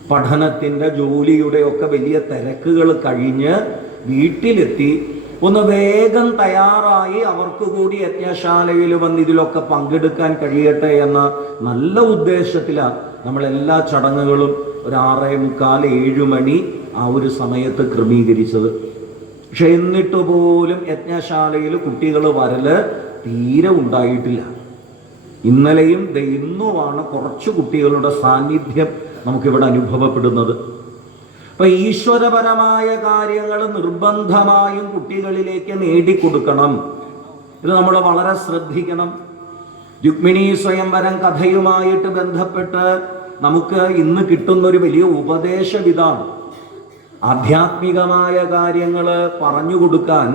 പഠനത്തിൻ്റെ ജോലിയുടെ ഒക്കെ വലിയ തിരക്കുകൾ കഴിഞ്ഞ് വീട്ടിലെത്തി ഒന്ന് വേഗം തയ്യാറായി അവർക്ക് കൂടി യജ്ഞശാലയിൽ വന്ന് ഇതിലൊക്കെ പങ്കെടുക്കാൻ കഴിയട്ടെ എന്ന നല്ല ഉദ്ദേശത്തിലാണ് നമ്മളെല്ലാ ചടങ്ങുകളും ഒരു 6:45, 7 മണി ആ ഒരു സമയത്ത് ക്രമീകരിച്ചത്. പക്ഷെ എന്നിട്ട് പോലും യജ്ഞശാലയിൽ കുട്ടികൾ വരല് തീരെ ഉണ്ടായിട്ടില്ല. ഇന്നലെയും ഇന്നുമാണ് കുറച്ച് കുട്ടികളുടെ സാന്നിധ്യം നമുക്കിവിടെ അനുഭവപ്പെടുന്നത്. അപ്പൊ ഈശ്വരപരമായ കാര്യങ്ങൾ നിർബന്ധമായും കുട്ടികളിലേക്ക് നേടിക്കൊടുക്കണം. ഇത് നമ്മൾ വളരെ ശ്രദ്ധിക്കണം. രുക്മിണി സ്വയംവരം കഥയുമായിട്ട് ബന്ധപ്പെട്ട് നമുക്ക് ഇന്ന് കിട്ടുന്നൊരു വലിയ ഉപദേശം ഇതാണ്. ആധ്യാത്മികമായ കാര്യങ്ങൾ പറഞ്ഞു കൊടുക്കാൻ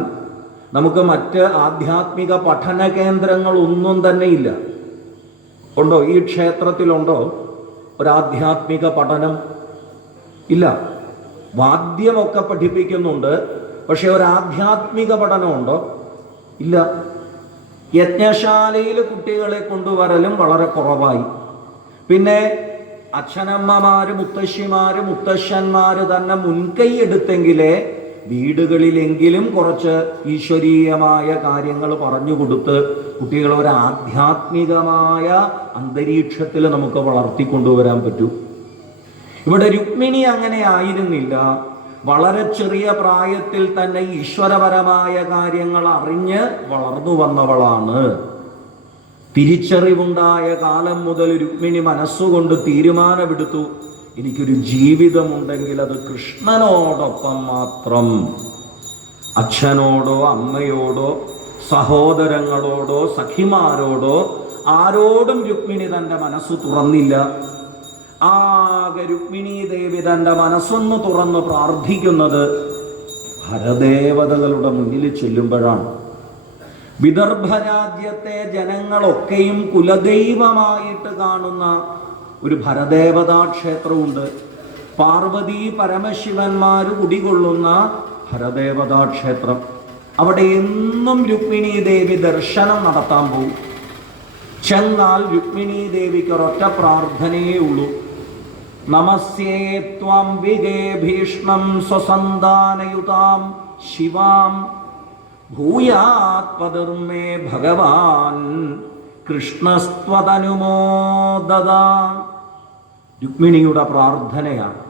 നമുക്ക് മറ്റ് ആധ്യാത്മിക പഠന കേന്ദ്രങ്ങളൊന്നും തന്നെ ഇല്ല. ഉണ്ടോ? ഈ ക്ഷേത്രത്തിലുണ്ടോ ഒരാധ്യാത്മിക പഠനം? ഇല്ല. വാദ്യമൊക്കെ പഠിപ്പിക്കുന്നുണ്ട്, പക്ഷെ ഒരാധ്യാത്മിക പഠനമുണ്ടോ? ഇല്ല. യജ്ഞശാലയിൽ കുട്ടികളെ കൊണ്ടുവരലും വളരെ കുറവായി. പിന്നെ അച്ഛനമ്മമാര്, മുത്തശ്ശിമാര്, മുത്തശ്ശന്മാര് തന്നെ മുൻകൈ എടുത്തെങ്കിലേ വീടുകളിലെങ്കിലും കുറച്ച് ഈശ്വരീയമായ കാര്യങ്ങൾ പറഞ്ഞു കൊടുത്ത് കുട്ടികളെ ഒരു ആധ്യാത്മികമായ അന്തരീക്ഷത്തിൽ നമുക്ക് വളർത്തിക്കൊണ്ടുവരാൻ പറ്റൂ. ഇവിടെ രുക്മിണി അങ്ങനെ ആയിരുന്നില്ല. വളരെ ചെറിയ പ്രായത്തിൽ തന്നെ ഈശ്വരപരമായ കാര്യങ്ങൾ അറിഞ്ഞ് വളർന്നു വന്നവളാണ്. തിരിച്ചറിവുണ്ടായ കാലം മുതൽ രുക്മിണി മനസ്സുകൊണ്ട് തീരുമാനമെടുത്തു, എനിക്കൊരു ജീവിതമുണ്ടെങ്കിൽ അത് കൃഷ്ണനോടൊപ്പം മാത്രം. അച്ഛനോടോ അമ്മയോടോ സഹോദരങ്ങളോടോ സഖിമാരോടോ ആരോടും രുക്മിണി തൻ്റെ മനസ്സ് തുറന്നില്ല. ആകെ രുക്മിണി ദേവി തൻ്റെ മനസ്സൊന്ന് തുറന്ന് പ്രാർത്ഥിക്കുന്നത് ഹരദേവതകളുടെ മുന്നിൽ ചെല്ലുമ്പോഴാണ്. വിദർഭ രാജ്യത്തെ ജനങ്ങളൊക്കെയും കുലദൈവമായിട്ട് കാണുന്ന ഒരു ഭരദേവതാ ക്ഷേത്രമുണ്ട്. പാർവതി പരമശിവന്മാർ കുടികൊള്ളുന്ന ഭരദേവതാ ക്ഷേത്രം. അവിടെ എന്നും രുക്മിണി ദേവി ദർശനം നടത്താൻ പോകും. ചെന്നാൽ രുക്മിണി ദേവിക്ക് ഒരൊറ്റ പ്രാർത്ഥനയേ ഉള്ളൂ. നമസ്യേ ത്വംബികേ ഭീഷ്മം സ്വസന്താനയുതാം ശിവാം ഭൂയാത് പദർമേ ഭഗവാൻ കൃഷ്ണസ്ത്വതനുമോദതാ. രുക്മിണിയുടെ പ്രാർത്ഥനയാണ്.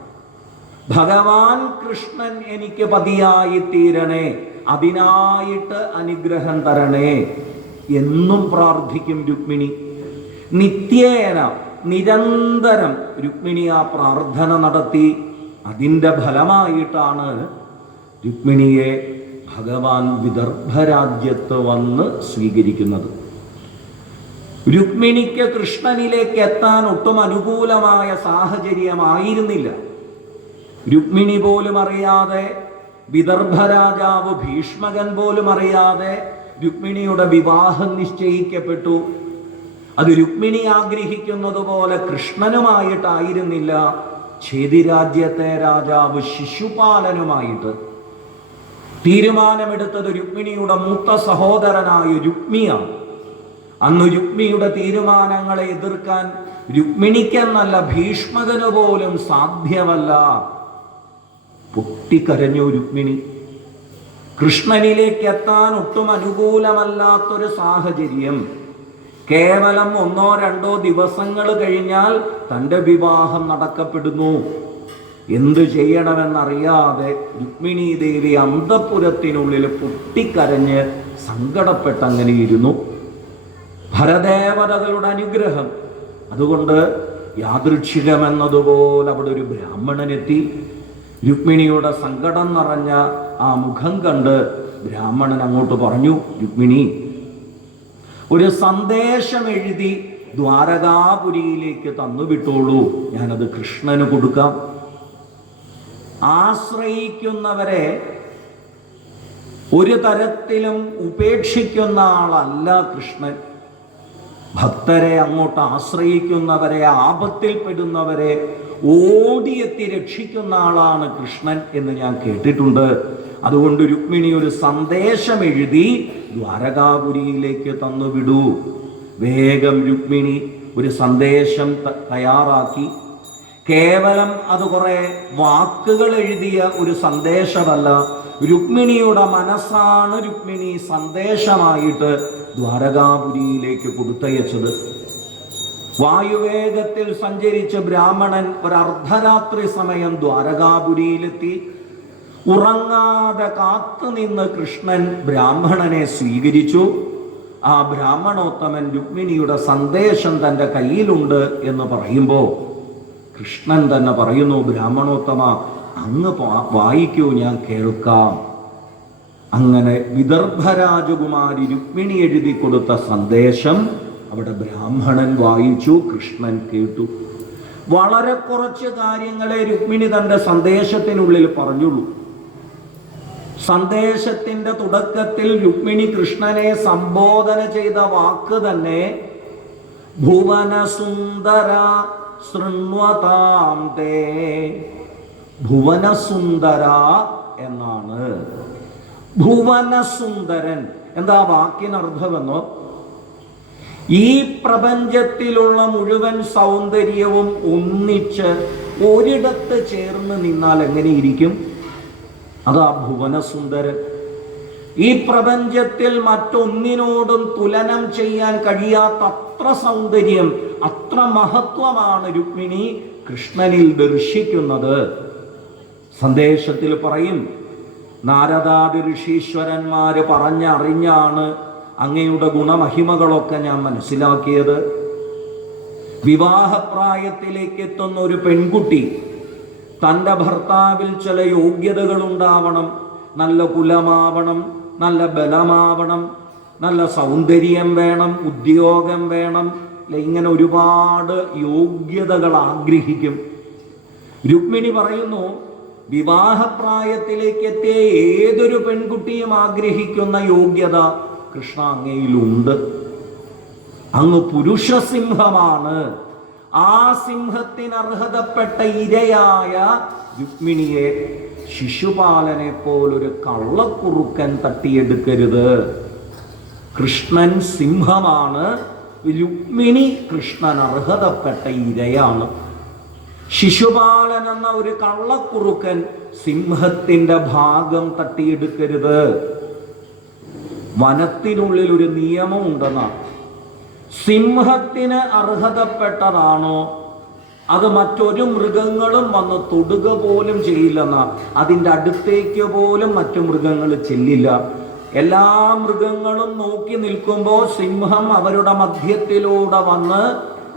ഭഗവാൻ കൃഷ്ണൻ എനിക്ക് പതിയായി തീരണേ, അതിനായിട്ട് അനുഗ്രഹം തരണേ എന്നും പ്രാർത്ഥിക്കും രുക്മിണി. നിത്യേന നിരന്തരം രുക്മിണി ആ പ്രാർത്ഥന നടത്തി. അതിൻ്റെ ഫലമായിട്ടാണ് രുക്മിണിയെ ഭഗവാൻ വിദർഭരാജ്യത്ത് വന്ന് സ്വീകരിക്കുന്നത്. രുക്മിണിക്ക് കൃഷ്ണനിലേക്ക് എത്താൻ ഒട്ടും അനുകൂലമായ സാഹചര്യമായിരുന്നില്ല. രുക്മിണി പോലും അറിയാതെ, വിദർഭരാജാവ് ഭീഷ്മകൻ പോലും അറിയാതെ രുക്മിണിയുടെ വിവാഹം നിശ്ചയിക്കപ്പെട്ടു. അത് രുക്മിണി ആഗ്രഹിക്കുന്നത് പോലെ കൃഷ്ണനുമായിട്ടായിരുന്നില്ല, ഛേദിരാജ്യത്തെ രാജാവ് ശിശുപാലനുമായിട്ട്. തീരുമാനമെടുത്തത് രുക്മിണിയുടെ മൂത്ത സഹോദരനായ രുക്മിയാണ്. അന്ന് രുക്മിണിയുടെ തീരുമാനങ്ങളെ എതിർക്കാൻ രുക്മിണിക്കെന്നല്ല ഭീഷ്മകന് പോലും സാധ്യമല്ല. പൊട്ടിക്കരഞ്ഞു രുക്മിണി. കൃഷ്ണനിലേക്ക് എത്താൻ ഒട്ടും അനുകൂലമല്ലാത്തൊരു സാഹചര്യം. കേവലം 1-2 ദിവസങ്ങൾ കഴിഞ്ഞാൽ തൻ്റെ വിവാഹം നടക്കപ്പെടുന്നു. എന്തു ചെയ്യണമെന്നറിയാതെ രുക്മിണി ദേവി അന്തഃപുരത്തിനുള്ളിൽ പൊട്ടിക്കരഞ്ഞ് സങ്കടപ്പെട്ടങ്ങനെ ഇരുന്നു. ഭരദേവതകളുടെ അനുഗ്രഹം. അതുകൊണ്ട് യാദൃച്ഛികമെന്നതുപോലെ അവിടെ ഒരു ബ്രാഹ്മണനെത്തി. രുക്മിണിയുടെ സങ്കടം നിറഞ്ഞ ആ മുഖം കണ്ട് ബ്രാഹ്മണൻ അങ്ങോട്ട് പറഞ്ഞു, രുക്മിണി, ഒരു സന്ദേശം എഴുതി ദ്വാരകാപുരിയിലേക്ക് തന്നുവിട്ടോളൂ, ഞാനത് കൃഷ്ണന് കൊടുക്കാം. ആശ്രയിക്കുന്നവരെ ഒരു തരത്തിലും ഉപേക്ഷിക്കുന്ന ആളല്ല കൃഷ്ണൻ. ഭക്തരെ അങ്ങോട്ട് ആശ്രയിക്കുന്നവരെ, ആപത്തിൽപ്പെടുന്നവരെ ഓടിയെത്തി രക്ഷിക്കുന്ന ആളാണ് കൃഷ്ണൻ എന്ന് ഞാൻ കേട്ടിട്ടുണ്ട്. അതുകൊണ്ട് രുക്മിണി ഒരു സന്ദേശം എഴുതി ദ്വാരകാപുരിയിലേക്ക് തന്നുവിടൂ. വേഗം രുക്മിണി ഒരു സന്ദേശം തയ്യാറാക്കി. കേവലം അത് കുറെ വാക്കുകൾ എഴുതിയ ഒരു സന്ദേശമല്ല, രുക്മിണിയുടെ മനസ്സാണ് രുക്മിണി സന്ദേശമായിട്ട് ദ്വാരകാപുരിയിലേക്ക് കൊടുത്തയച്ചത്. വായുവേഗത്തിൽ സഞ്ചരിച്ച ബ്രാഹ്മണൻ ഒരു അർദ്ധരാത്രി സമയം ദ്വാരകാപുരിയിലെത്തി. ഉറങ്ങാതെ കാത്തുനിന്ന് കൃഷ്ണൻ ബ്രാഹ്മണനെ സ്വീകരിച്ചു. ആ ബ്രാഹ്മണോത്തമൻ രുക്മിണിയുടെ സന്ദേശം തൻ്റെ കയ്യിലുണ്ട് എന്ന് പറയുമ്പോൾ കൃഷ്ണൻ തന്നെ പറയുന്നു, ബ്രാഹ്മണോത്തമ അങ്ങ് വായിക്കൂ, ഞാൻ കേൾക്കാം. അങ്ങനെ വിദർഭ രാജകുമാരി രുക്മിണി എഴുതി കൊടുത്ത സന്ദേശം അവിടെ ബ്രാഹ്മണൻ വായിച്ചു, കൃഷ്ണൻ കേട്ടു. വളരെ കുറച്ച് കാര്യങ്ങളെ രുക്മിണി തൻ്റെ സന്ദേശത്തിനുള്ളിൽ പറഞ്ഞുള്ളൂ. സന്ദേശത്തിന്റെ തുടക്കത്തിൽ രുക്മിണി കൃഷ്ണനെ സംബോധന ചെയ്ത വാക്ക് തന്നെ ഭുവനസുന്ദര ശൃണ്വതാം തേ. ഭുവനസുന്ദര എന്നാണ്. ഭുവനസുന്ദരൻ എന്താ വാക്കിനർത്ഥമെന്നോ? ഈ പ്രപഞ്ചത്തിലുള്ള മുഴുവൻ സൗന്ദര്യവും ഒന്നിച്ച് ഒരിടത്ത് ചേർന്ന് നിന്നാൽ എങ്ങനെയിരിക്കും? അതാ ഭുവനസുന്ദരൻ. ഈ പ്രപഞ്ചത്തിൽ മറ്റൊന്നിനോടും തുലനം ചെയ്യാൻ കഴിയാത്ത അത്ര സൗന്ദര്യം, അത്ര മഹത്വമാണ് രുക്മിണി കൃഷ്ണനിൽ ദർശിക്കുന്നത്. സന്ദേശത്തിൽ പറയും, നാരദാദി ഋഷീശ്വരന്മാര് പറഞ്ഞറിഞ്ഞാണ് അങ്ങയുടെ ഗുണമഹിമകളൊക്കെ ഞാൻ മനസ്സിലാക്കിയത്. വിവാഹപ്രായത്തിലേക്ക് എത്തുന്ന ഒരു പെൺകുട്ടി തൻ്റെ ഭർത്താവിൽ ചില യോഗ്യതകൾ ഉണ്ടാവണം. നല്ല കുലമാവണം, നല്ല ബലമാവണം, നല്ല സൗന്ദര്യം വേണം, ഉദ്യോഗം വേണം, ഇങ്ങനെ ഒരുപാട് യോഗ്യതകൾ ആഗ്രഹിക്കും. രുക്മിണി പറയുന്നു, വിവാഹപ്രായത്തിലേക്ക് എത്തിയ ഏതൊരു പെൺകുട്ടിയും ആഗ്രഹിക്കുന്ന യോഗ്യത കൃഷ്ണ അങ്ങയിലുണ്ട്. അങ്ങ് പുരുഷസിംഹമാണ്. ആ സിംഹത്തിന് അർഹതപ്പെട്ട ഇരയായ രുക്മിണിയെ ശിശുപാലനെ പോലൊരു കള്ളക്കുറുക്കൻ തട്ടിയെടുക്കരുത്. കൃഷ്ണൻ സിംഹമാണ്, രുക്മിണി കൃഷ്ണൻ അർഹതപ്പെട്ട ഇരയാണ്. ശിശുപാലൻ എന്ന ഒരു കള്ളക്കുറുക്കൻ സിംഹത്തിന്റെ ഭാഗം തട്ടിയെടുക്കരുത്. വനത്തിനുള്ളിൽ ഒരു നിയമം ഉണ്ടെന്നാണ്. സിംഹത്തിന് അർഹതപ്പെട്ടതാണോ അത് മറ്റൊരു മൃഗങ്ങളും വന്ന് തൊടുക പോലും ചെയ്യില്ലെന്ന. അതിൻ്റെ അടുത്തേക്ക് പോലും മറ്റു മൃഗങ്ങൾ ചെല്ലില്ല. എല്ലാ മൃഗങ്ങളും നോക്കി നിൽക്കുമ്പോൾ സിംഹം അവരുടെ മധ്യത്തിലൂടെ വന്ന്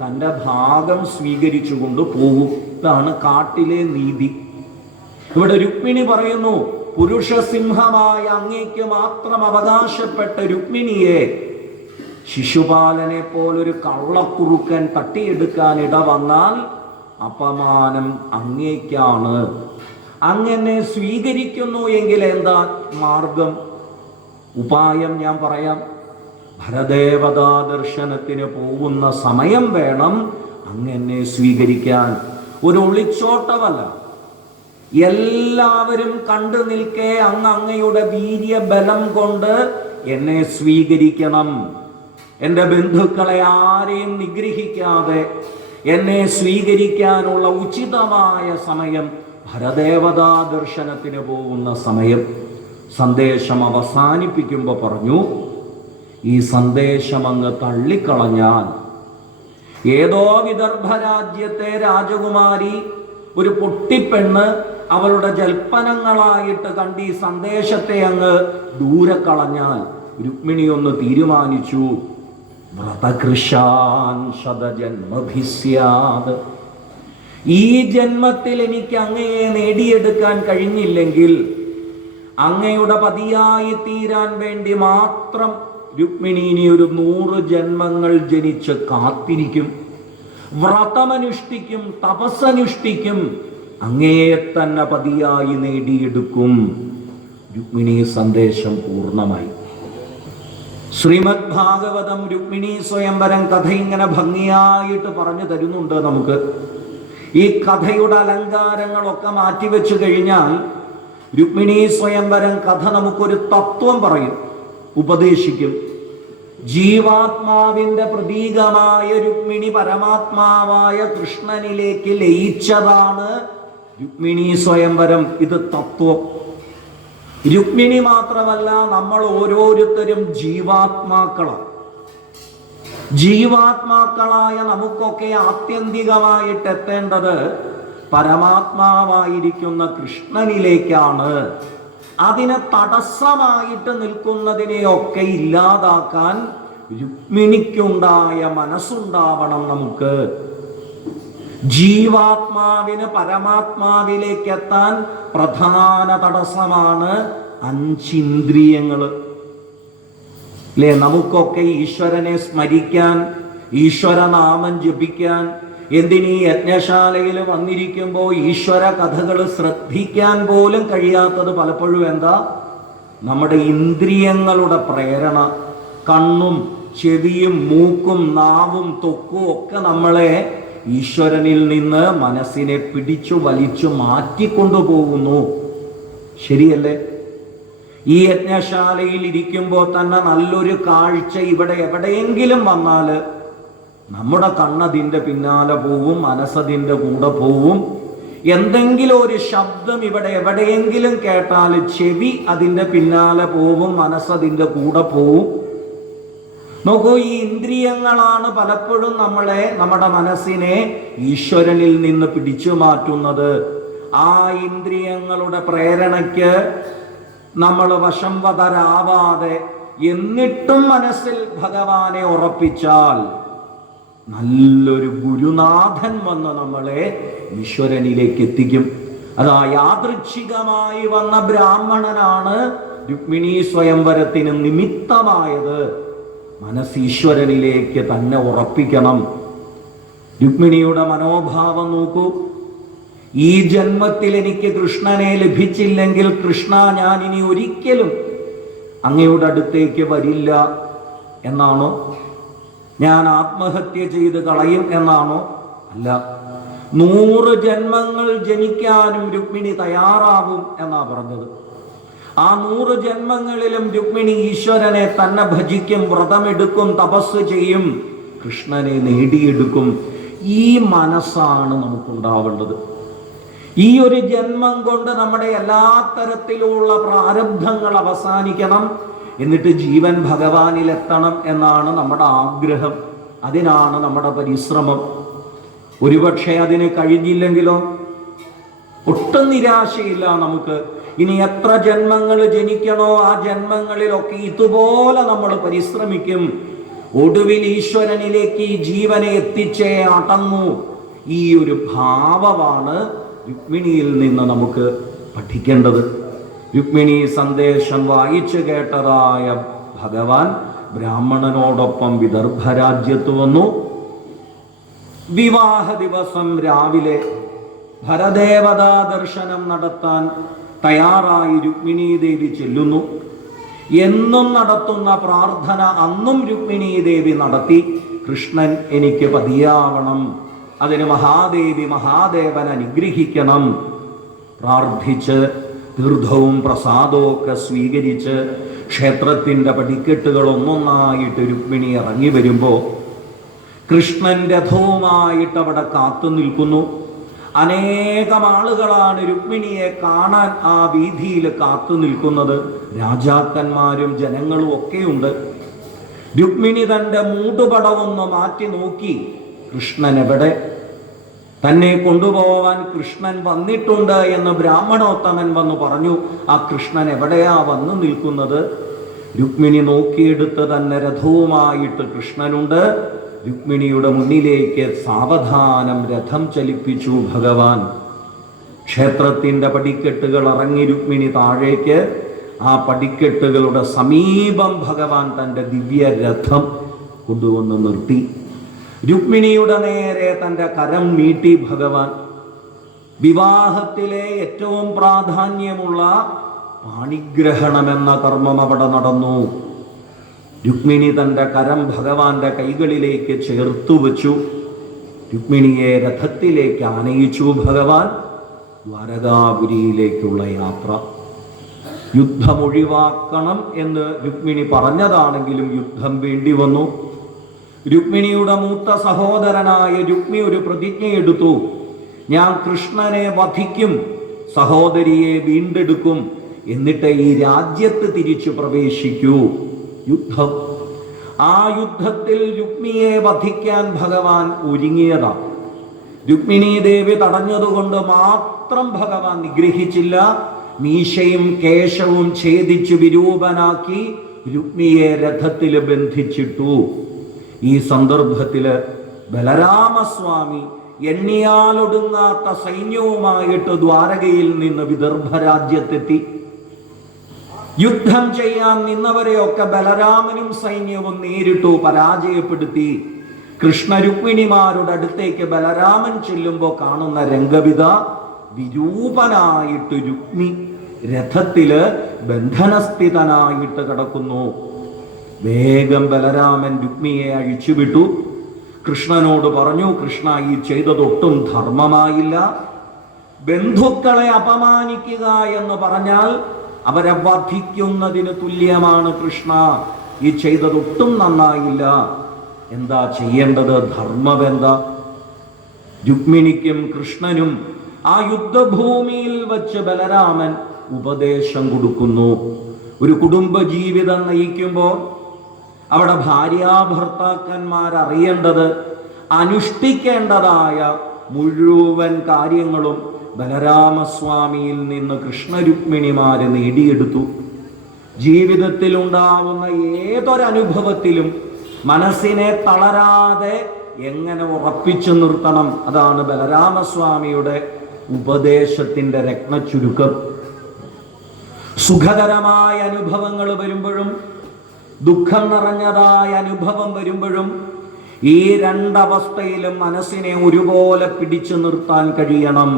തൻ്റെ ഭാഗം സ്വീകരിച്ചുകൊണ്ട് പോകും. ഇതാണ് കാട്ടിലെ നീതി. ഇവിടെ രുക്മിണി പറയുന്നു, പുരുഷസിംഹമായ അങ്ങേക്ക് മാത്രം അവകാശപ്പെട്ട രുക്മിണിയെ ശിശുപാലനെ പോലൊരു കള്ളക്കുറുക്കൻ തട്ടിയെടുക്കാൻ ഇടവന്നാൽ അപമാനം അങ്ങേക്കാണ്. അങ്ങനെ സ്വീകരിക്കുന്നു എങ്കിൽ എന്താ മാർഗം, ഉപായം ഞാൻ പറയാം. ഭരദേവതാ ദർശനത്തിന് പോകുന്ന സമയം വേണം അങ്ങനെ സ്വീകരിക്കാൻ. ഒരു ഒളിച്ചോട്ടമല്ല. എല്ലാവരും കണ്ടു നിൽക്കെ അങ്ങയുടെ വീര്യബലം കൊണ്ട് എന്നെ സ്വീകരിക്കണം. എൻ്റെ ബന്ധുക്കളെ ആരെയും നിഗ്രഹിക്കാതെ എന്നെ സ്വീകരിക്കാനുള്ള ഉചിതമായ സമയം ഭരദേവതാ ദർശനത്തിന് പോകുന്ന സമയം. സന്ദേശം അവസാനിപ്പിക്കുമ്പോൾ പറഞ്ഞു, ഈ സന്ദേശം അങ്ങ് തള്ളിക്കളഞ്ഞാൽ ഏതോ വിദർഭ രാജ്യത്തെ രാജകുമാരി ഒരു പൊട്ടിപ്പെണ്ണ് അവളുടെ ജൽപ്പനങ്ങളായിട്ട് കണ്ട് ഈ സന്ദേശത്തെ അങ്ങ് ദൂരെ കളഞ്ഞാൽ, രുക്മിണി ഒന്ന് തീരുമാനിച്ചു, വ്രതകൃശാൻ ശതജന്മഭിസ്യാത്, ഈ ജന്മത്തിൽ എനിക്ക് അങ്ങയെ നേടിയെടുക്കാൻ കഴിഞ്ഞില്ലെങ്കിൽ അങ്ങയുടെ പതിയായി തീരാൻ വേണ്ടി മാത്രം രുക്മിണി ഇനി ഒരു 100 ജന്മങ്ങൾ ജനിച്ച് കാത്തിരിക്കും. വ്രതമനുഷ്ഠിക്കും, തപസ്സനുഷ്ഠിക്കും, അങ്ങയെ തന്നെ പതിയായി നേടിയെടുക്കും. രുക്മിണി സന്ദേശം പൂർണ്ണമായി. ശ്രീമദ് ഭാഗവതം രുക്മിണി സ്വയംവരം കഥ ഇങ്ങനെ ഭംഗിയായിട്ട് പറഞ്ഞു തരുന്നുണ്ട് നമുക്ക്. ഈ കഥയുടെ അലങ്കാരങ്ങളൊക്കെ മാറ്റിവെച്ചു കഴിഞ്ഞാൽ രുക്മിണി സ്വയംവരം കഥ നമുക്കൊരു തത്വം പറയും, ഉപദേശിക്കും. ജീവാത്മാവിന്റെ പ്രതീകമായ രുക്മിണി പരമാത്മാവായ കൃഷ്ണനിലേക്ക് ലയിച്ചതാണ് രുക്മിണി സ്വയംവരം. ഇത് തത്വം. രുക്മിണി മാത്രമല്ല, നമ്മൾ ഓരോരുത്തരും ജീവാത്മാക്കളാണ്. ജീവാത്മാക്കളായ നമുക്കൊക്കെ ആത്യന്തികമായിട്ട് എത്തേണ്ടത് പരമാത്മാവായിരിക്കുന്ന കൃഷ്ണനിലേക്കാണ്. അതിനെ തടസ്സമായിട്ട് നിൽക്കുന്നതിനെയൊക്കെ ഇല്ലാതാക്കാൻ രുക്മിണിക്കുണ്ടായ മനസ്സുണ്ടാവണം നമുക്ക്. ജീവാത്മാവിന് പരമാത്മാവിലേക്ക് എത്താൻ പ്രധാന തടസ്സമാണ് അഞ്ചിന്ദ്രിയങ്ങള്. അല്ലേ? നമുക്കൊക്കെ ഈശ്വരനെ സ്മരിക്കാൻ, ഈശ്വരനാമം ജപിക്കാൻ, എന്തിനീ യജ്ഞശാലയിൽ വന്നിരിക്കുമ്പോൾ ഈശ്വര കഥകൾ ശ്രദ്ധിക്കാൻ പോലും കഴിയാത്തത് പലപ്പോഴും എന്താ? നമ്മുടെ ഇന്ദ്രിയങ്ങളുടെ പ്രേരണ. കണ്ണും ചെവിയും മൂക്കും നാവും ത്വക്കും ഒക്കെ നമ്മളെ ഈശ്വരനിൽ നിന്ന് മനസ്സിനെ പിടിച്ചു വലിച്ചു മാറ്റിക്കൊണ്ടുപോകുന്നു. ശരിയല്ലേ? ഈ യജ്ഞശാലയിൽ ഇരിക്കുമ്പോൾ തന്നെ നല്ലൊരു കാഴ്ച ഇവിടെ എവിടെയെങ്കിലും വന്നാല് നമ്മുടെ കണ്ണതിൻ്റെ പിന്നാലെ പോവും, മനസ്സതിൻ്റെ കൂടെ പോവും. എന്തെങ്കിലും ഒരു ശബ്ദം ഇവിടെ എവിടെയെങ്കിലും കേട്ടാൽ ചെവി അതിൻ്റെ പിന്നാലെ പോവും, മനസ്സതിൻ്റെ കൂടെ പോവും. നോക്കൂ, ഈ ഇന്ദ്രിയങ്ങളാണ് പലപ്പോഴും നമ്മുടെ മനസ്സിനെ ഈശ്വരനിൽ നിന്ന് പിടിച്ചു മാറ്റുന്നത്. ആ ഇന്ദ്രിയങ്ങളുടെ പ്രേരണയ്ക്ക് നമ്മൾ വശംവദരാവാതെ എന്നിട്ടും മനസ്സിൽ ഭഗവാനെ ഉറപ്പിച്ചാൽ നല്ലൊരു ഗുരുനാഥൻ വന്ന് നമ്മളെ ഈശ്വരനിലേക്ക് എത്തിക്കും. അതാ യാദൃച്ഛികമായി വന്ന ബ്രാഹ്മണനാണ് രുക്മിണീ സ്വയംവരത്തിന് നിമിത്തമായത്. മനസ്സ് ഈശ്വരനിലേക്ക് തന്നെ ഉറപ്പിക്കണം. രുക്മിണിയുടെ മനോഭാവം നോക്കൂ. ഈ ജന്മത്തിൽ എനിക്ക് കൃഷ്ണനെ ലഭിച്ചില്ലെങ്കിൽ കൃഷ്ണ, ഞാൻ ഇനി ഒരിക്കലും അങ്ങയുടെ അടുത്തേക്ക് വരില്ല എന്നാണോ? ഞാൻ ആത്മഹത്യ ചെയ്ത് കളയും എന്നാണോ? അല്ല, 100 ജന്മങ്ങൾ ജനിക്കാനും രുക്മിണി തയ്യാറാവും എന്നാ പറഞ്ഞത്. ആ 100 ജന്മങ്ങളിലും രുക്മിണി ഈശ്വരനെ തന്നെ ഭജിക്കും, വ്രതമെടുക്കും, തപസ് ചെയ്യും, കൃഷ്ണനെ നേടിയെടുക്കും. ഈ മനസ്സാണ് നമുക്കുണ്ടാവേണ്ടത്. ഈ ഒരു ജന്മം കൊണ്ട് നമ്മുടെ എല്ലാ തരത്തിലുള്ള പ്രാരബ്ധങ്ങൾ അവസാനിക്കണം, എന്നിട്ട് ജീവൻ ഭഗവാനിലെത്തണം എന്നാണ് നമ്മുടെ ആഗ്രഹം. അതിനാണ് നമ്മുടെ പരിശ്രമം. ഒരുപക്ഷെ അതിന് കഴിഞ്ഞില്ലെങ്കിലോ ഒട്ടും നിരാശയില്ല നമുക്ക്. ഇനി എത്ര ജന്മങ്ങൾ ജനിക്കണോ ആ ജന്മങ്ങളിലൊക്കെ ഇതുപോലെ നമ്മൾ പരിശ്രമിക്കും. ഒടുവിൽ ഈശ്വരനിലേക്ക് ഈ ജീവനെ എത്തിച്ചേ അടങ്ങൂ. ഈ ഒരു ഭാവമാണ് രുക്മിണിയിൽ നിന്ന് നമുക്ക് പഠിക്കേണ്ടത്. രുക്മിണി സന്ദേശം വായിച്ചു കേട്ടതായ ഭഗവാൻ ബ്രാഹ്മണനോടൊപ്പം വിദർഭ രാജ്യത്ത് വന്നു. വിവാഹ ദിവസം രാവിലെ ഭരദേവതാ ദർശനം നടത്താൻ തയ്യാറായി രുക്മിണീ ദേവി ചെല്ലുന്നു. എന്നും നടത്തുന്ന പ്രാർത്ഥന അന്നും രുക്മിണീ ദേവി നടത്തി. കൃഷ്ണൻ എനിക്ക് പതിയാവണം, അതിന് മഹാദേവി മഹാദേവൻ അനുഗ്രഹിക്കണം പ്രാർത്ഥിച്ച് തീർത്ഥവും പ്രസാദവും ഒക്കെ സ്വീകരിച്ച് ക്ഷേത്രത്തിൻ്റെ പടിക്കെട്ടുകൾ ഒന്നൊന്നായിട്ട് രുക്മിണി ഇറങ്ങി വരുമ്പോൾ കൃഷ്ണൻ രഥവുമായിട്ട് അവിടെ കാത്തു നിൽക്കുന്നു. അനേകം ആളുകളാണ് രുക്മിണിയെ കാണാൻ ആ വീതിയിൽ കാത്തു നിൽക്കുന്നത്. രാജാക്കന്മാരും ജനങ്ങളും ഒക്കെയുണ്ട്. രുക്മിണി തൻ്റെ മൂടുപടമൊന്ന് മാറ്റി നോക്കി. കൃഷ്ണൻ എവിടെ? തന്നെ കൊണ്ടുപോവാൻ കൃഷ്ണൻ വന്നിട്ടുണ്ട് എന്ന് ബ്രാഹ്മണോത്തമൻ വന്നു പറഞ്ഞു. ആ കൃഷ്ണൻ എവിടെയാ വന്നു നിൽക്കുന്നത്? രുക്മിണി നോക്കിയെടുത്ത് തന്നെ രഥവുമായിട്ട് കൃഷ്ണനുണ്ട്. രുക്മിണിയുടെ മുന്നിലേക്ക് സാവധാനം രഥം ചലിപ്പിച്ചു ഭഗവാൻ. ക്ഷേത്രത്തിൻ്റെ പടിക്കെട്ടുകൾ ഇറങ്ങി രുക്മിണി താഴേക്ക്. ആ പടിക്കെട്ടുകളുടെ സമീപം ഭഗവാൻ തൻ്റെ ദിവ്യ രഥം കൊണ്ടുവന്ന് നിർത്തി. രുക്മിണിയുടെ നേരെ തൻ്റെ കരം നീട്ടി ഭഗവാൻ. വിവാഹത്തിലെ ഏറ്റവും പ്രാധാന്യമുള്ള പാണിഗ്രഹണമെന്ന കർമ്മം അവിടെ നടന്നു. രുക്മിണി തൻ്റെ കരം ഭഗവാന്റെ കൈകളിലേക്ക് ചേർത്തു വച്ചു. രുക്മിണിയെ രഥത്തിലേക്ക് ആനയിച്ചു ഭഗവാൻ. ദ്വാരകാപുരിയിലേക്കുള്ള യാത്ര. യുദ്ധം ഒഴിവാക്കണം എന്ന് രുക്മിണി പറഞ്ഞതാണെങ്കിലും യുദ്ധം വേണ്ടി വന്നു. രുക്മിണിയുടെ മൂത്ത സഹോദരനായ രുക്മി ഒരു പ്രതിജ്ഞയെടുത്തു. ഞാൻ കൃഷ്ണനെ വധിക്കും, സഹോദരിയെ വീണ്ടെടുക്കും, എന്നിട്ട് ഈ രാജ്യത്ത് തിരിച്ചു പ്രവേശിക്കൂ. യുദ്ധം. ആ യുദ്ധത്തിൽ രുക്മിയെ വധിക്കാൻ ഭഗവാൻ ഒരുങ്ങിയതാണ്. രുക്മിണീ ദേവി തടഞ്ഞതുകൊണ്ട് മാത്രം ഭഗവാൻ നിഗ്രഹിച്ചില്ല. മീശയും കേശവും ഛേദിച്ചു വിരൂപനാക്കി രുക്മിയെ രഥത്തിൽ ബന്ധിച്ചിട്ടു. ഈ സന്ദർഭത്തിൽ ബലരാമസ്വാമി എണ്ണിയാലൊടുങ്ങാത്ത സൈന്യവുമായിട്ട് ദ്വാരകയിൽ നിന്ന് വിദർഭ രാജ്യത്തെത്തി. യുദ്ധം ചെയ്യാൻ നിന്നവരെയൊക്കെ ബലരാമനും സൈന്യവും നേരിട്ടു പരാജയപ്പെടുത്തി. കൃഷ്ണ രുക്മിണിമാരുടെ അടുത്തേക്ക് ബലരാമൻ ചെല്ലുമ്പോൾ കാണുന്ന രംഗവിധ, വിരൂപനായിട്ട് രുക്മി രഥത്തില് ബന്ധനസ്ഥിതനായിട്ട് കിടക്കുന്നു. വേഗം ബലരാമൻ രുക്മിയെ അഴിച്ചുവിട്ടു. കൃഷ്ണനോട് പറഞ്ഞു, കൃഷ്ണ, ഈ ചെയ്തതൊട്ടും ധർമ്മമായില്ല. ബന്ധുക്കളെ അപമാനിക്കുക എന്ന് പറഞ്ഞാൽ അവരെ വധിക്കുന്നതിന് തുല്യമാണ് കൃഷ്ണ. ഈ ചെയ്തതൊട്ടും നന്നായില്ല. എന്താ ചെയ്യേണ്ടത്? ധർമ്മമെന്താ? രുക്മിണിക്കും കൃഷ്ണനും ആ യുദ്ധഭൂമിയിൽ വച്ച് ബലരാമൻ ഉപദേശം കൊടുക്കുന്നു. ഒരു കുടുംബ ജീവിതം നയിക്കുമ്പോൾ അവിടെ ഭാര്യാഭർത്താക്കന്മാരറിയേണ്ടത്, അനുഷ്ഠിക്കേണ്ടതായ മുഴുവൻ കാര്യങ്ങളും ബലരാമസ്വാമിയിൽ നിന്ന് കൃഷ്ണരുക്മിണിമാര് നേടിയെടുത്തു. ജീവിതത്തിൽ ഉണ്ടാവുന്ന ഏതൊരനുഭവത്തിലും മനസ്സിനെ തളരാതെ എങ്ങനെ ഉറപ്പിച്ചു നിർത്തണം, അതാണ് ബലരാമസ്വാമിയുടെ ഉപദേശത്തിന്റെ രത്നച്ചുരുക്കം. സുഖകരമായ അനുഭവങ്ങൾ വരുമ്പോഴും ദുഃഖം നിറഞ്ഞതായ അനുഭവം വരുമ്പോഴും ഈ രണ്ടവസ്ഥയിലും മനസ്സിനെ ഒരുപോലെ പിടിച്ചു നിർത്താൻ കഴിയണം.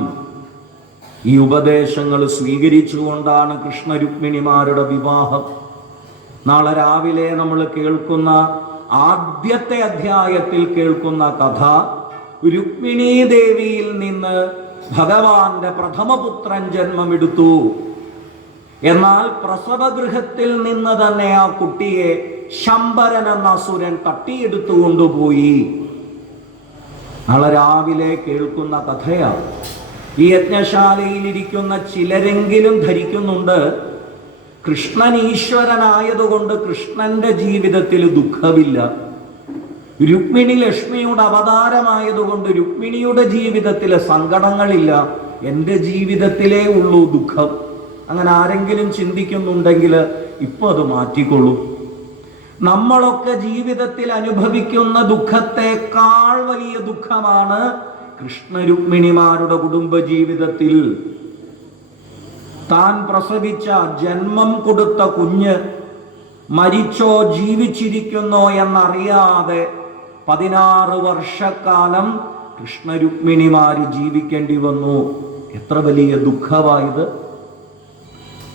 ഈ ഉപദേശങ്ങൾ സ്വീകരിച്ചുകൊണ്ടാണ് കൃഷ്ണരുക്മിണിമാരുടെ വിവാഹം. നാളെ രാവിലെ നമ്മൾ കേൾക്കുന്ന ആദ്യത്തെ അധ്യായത്തിൽ കേൾക്കുന്ന കഥ, രുക്മിണീ ദേവിയിൽ നിന്ന് ഭഗവാന്റെ പ്രഥമപുത്രൻ ജന്മമെടുത്തു. എന്നാൽ പ്രസവഗൃഹത്തിൽ നിന്ന് തന്നെ ആ കുട്ടിയെ ശംബരൻ എന്ന അസുരൻ തട്ടിയെടുത്തു കൊണ്ടുപോയി. നാളെ രാവിലെ കേൾക്കുന്ന കഥയാണ്. ഈ യജ്ഞശാലയിൽ ഇരിക്കുന്ന ചിലരെങ്കിലും ധരിക്കുന്നുണ്ട്, കൃഷ്ണൻ ഈശ്വരനായതുകൊണ്ട് കൃഷ്ണന്റെ ജീവിതത്തിൽ ദുഃഖമില്ല, രുക്മിണി ലക്ഷ്മിയുടെ അവതാരമായതുകൊണ്ട് രുക്മിണിയുടെ ജീവിതത്തിൽ സങ്കടങ്ങളില്ല, എൻ്റെ ജീവിതത്തിലേ ഉള്ളൂ ദുഃഖം. അങ്ങനെ ആരെങ്കിലും ചിന്തിക്കുന്നുണ്ടെങ്കിൽ ഇപ്പൊ അത് മാറ്റിക്കൊള്ളൂ. നമ്മളൊക്കെ ജീവിതത്തിൽ അനുഭവിക്കുന്ന ദുഃഖത്തെക്കാൾ വലിയ ദുഃഖമാണ് കൃഷ്ണരുക്മിണിമാരുടെ കുടുംബ ജീവിതത്തിൽ. താൻ പ്രസവിച്ച, ജന്മം കൊടുത്ത കുഞ്ഞ് മരിച്ചോ ജീവിച്ചിരിക്കുന്നോ എന്നറിയാതെ 16 വർഷക്കാലം കൃഷ്ണരുക്മിണിമാര് ജീവിക്കേണ്ടി വന്നു. എത്ര വലിയ ദുഃഖമായത്!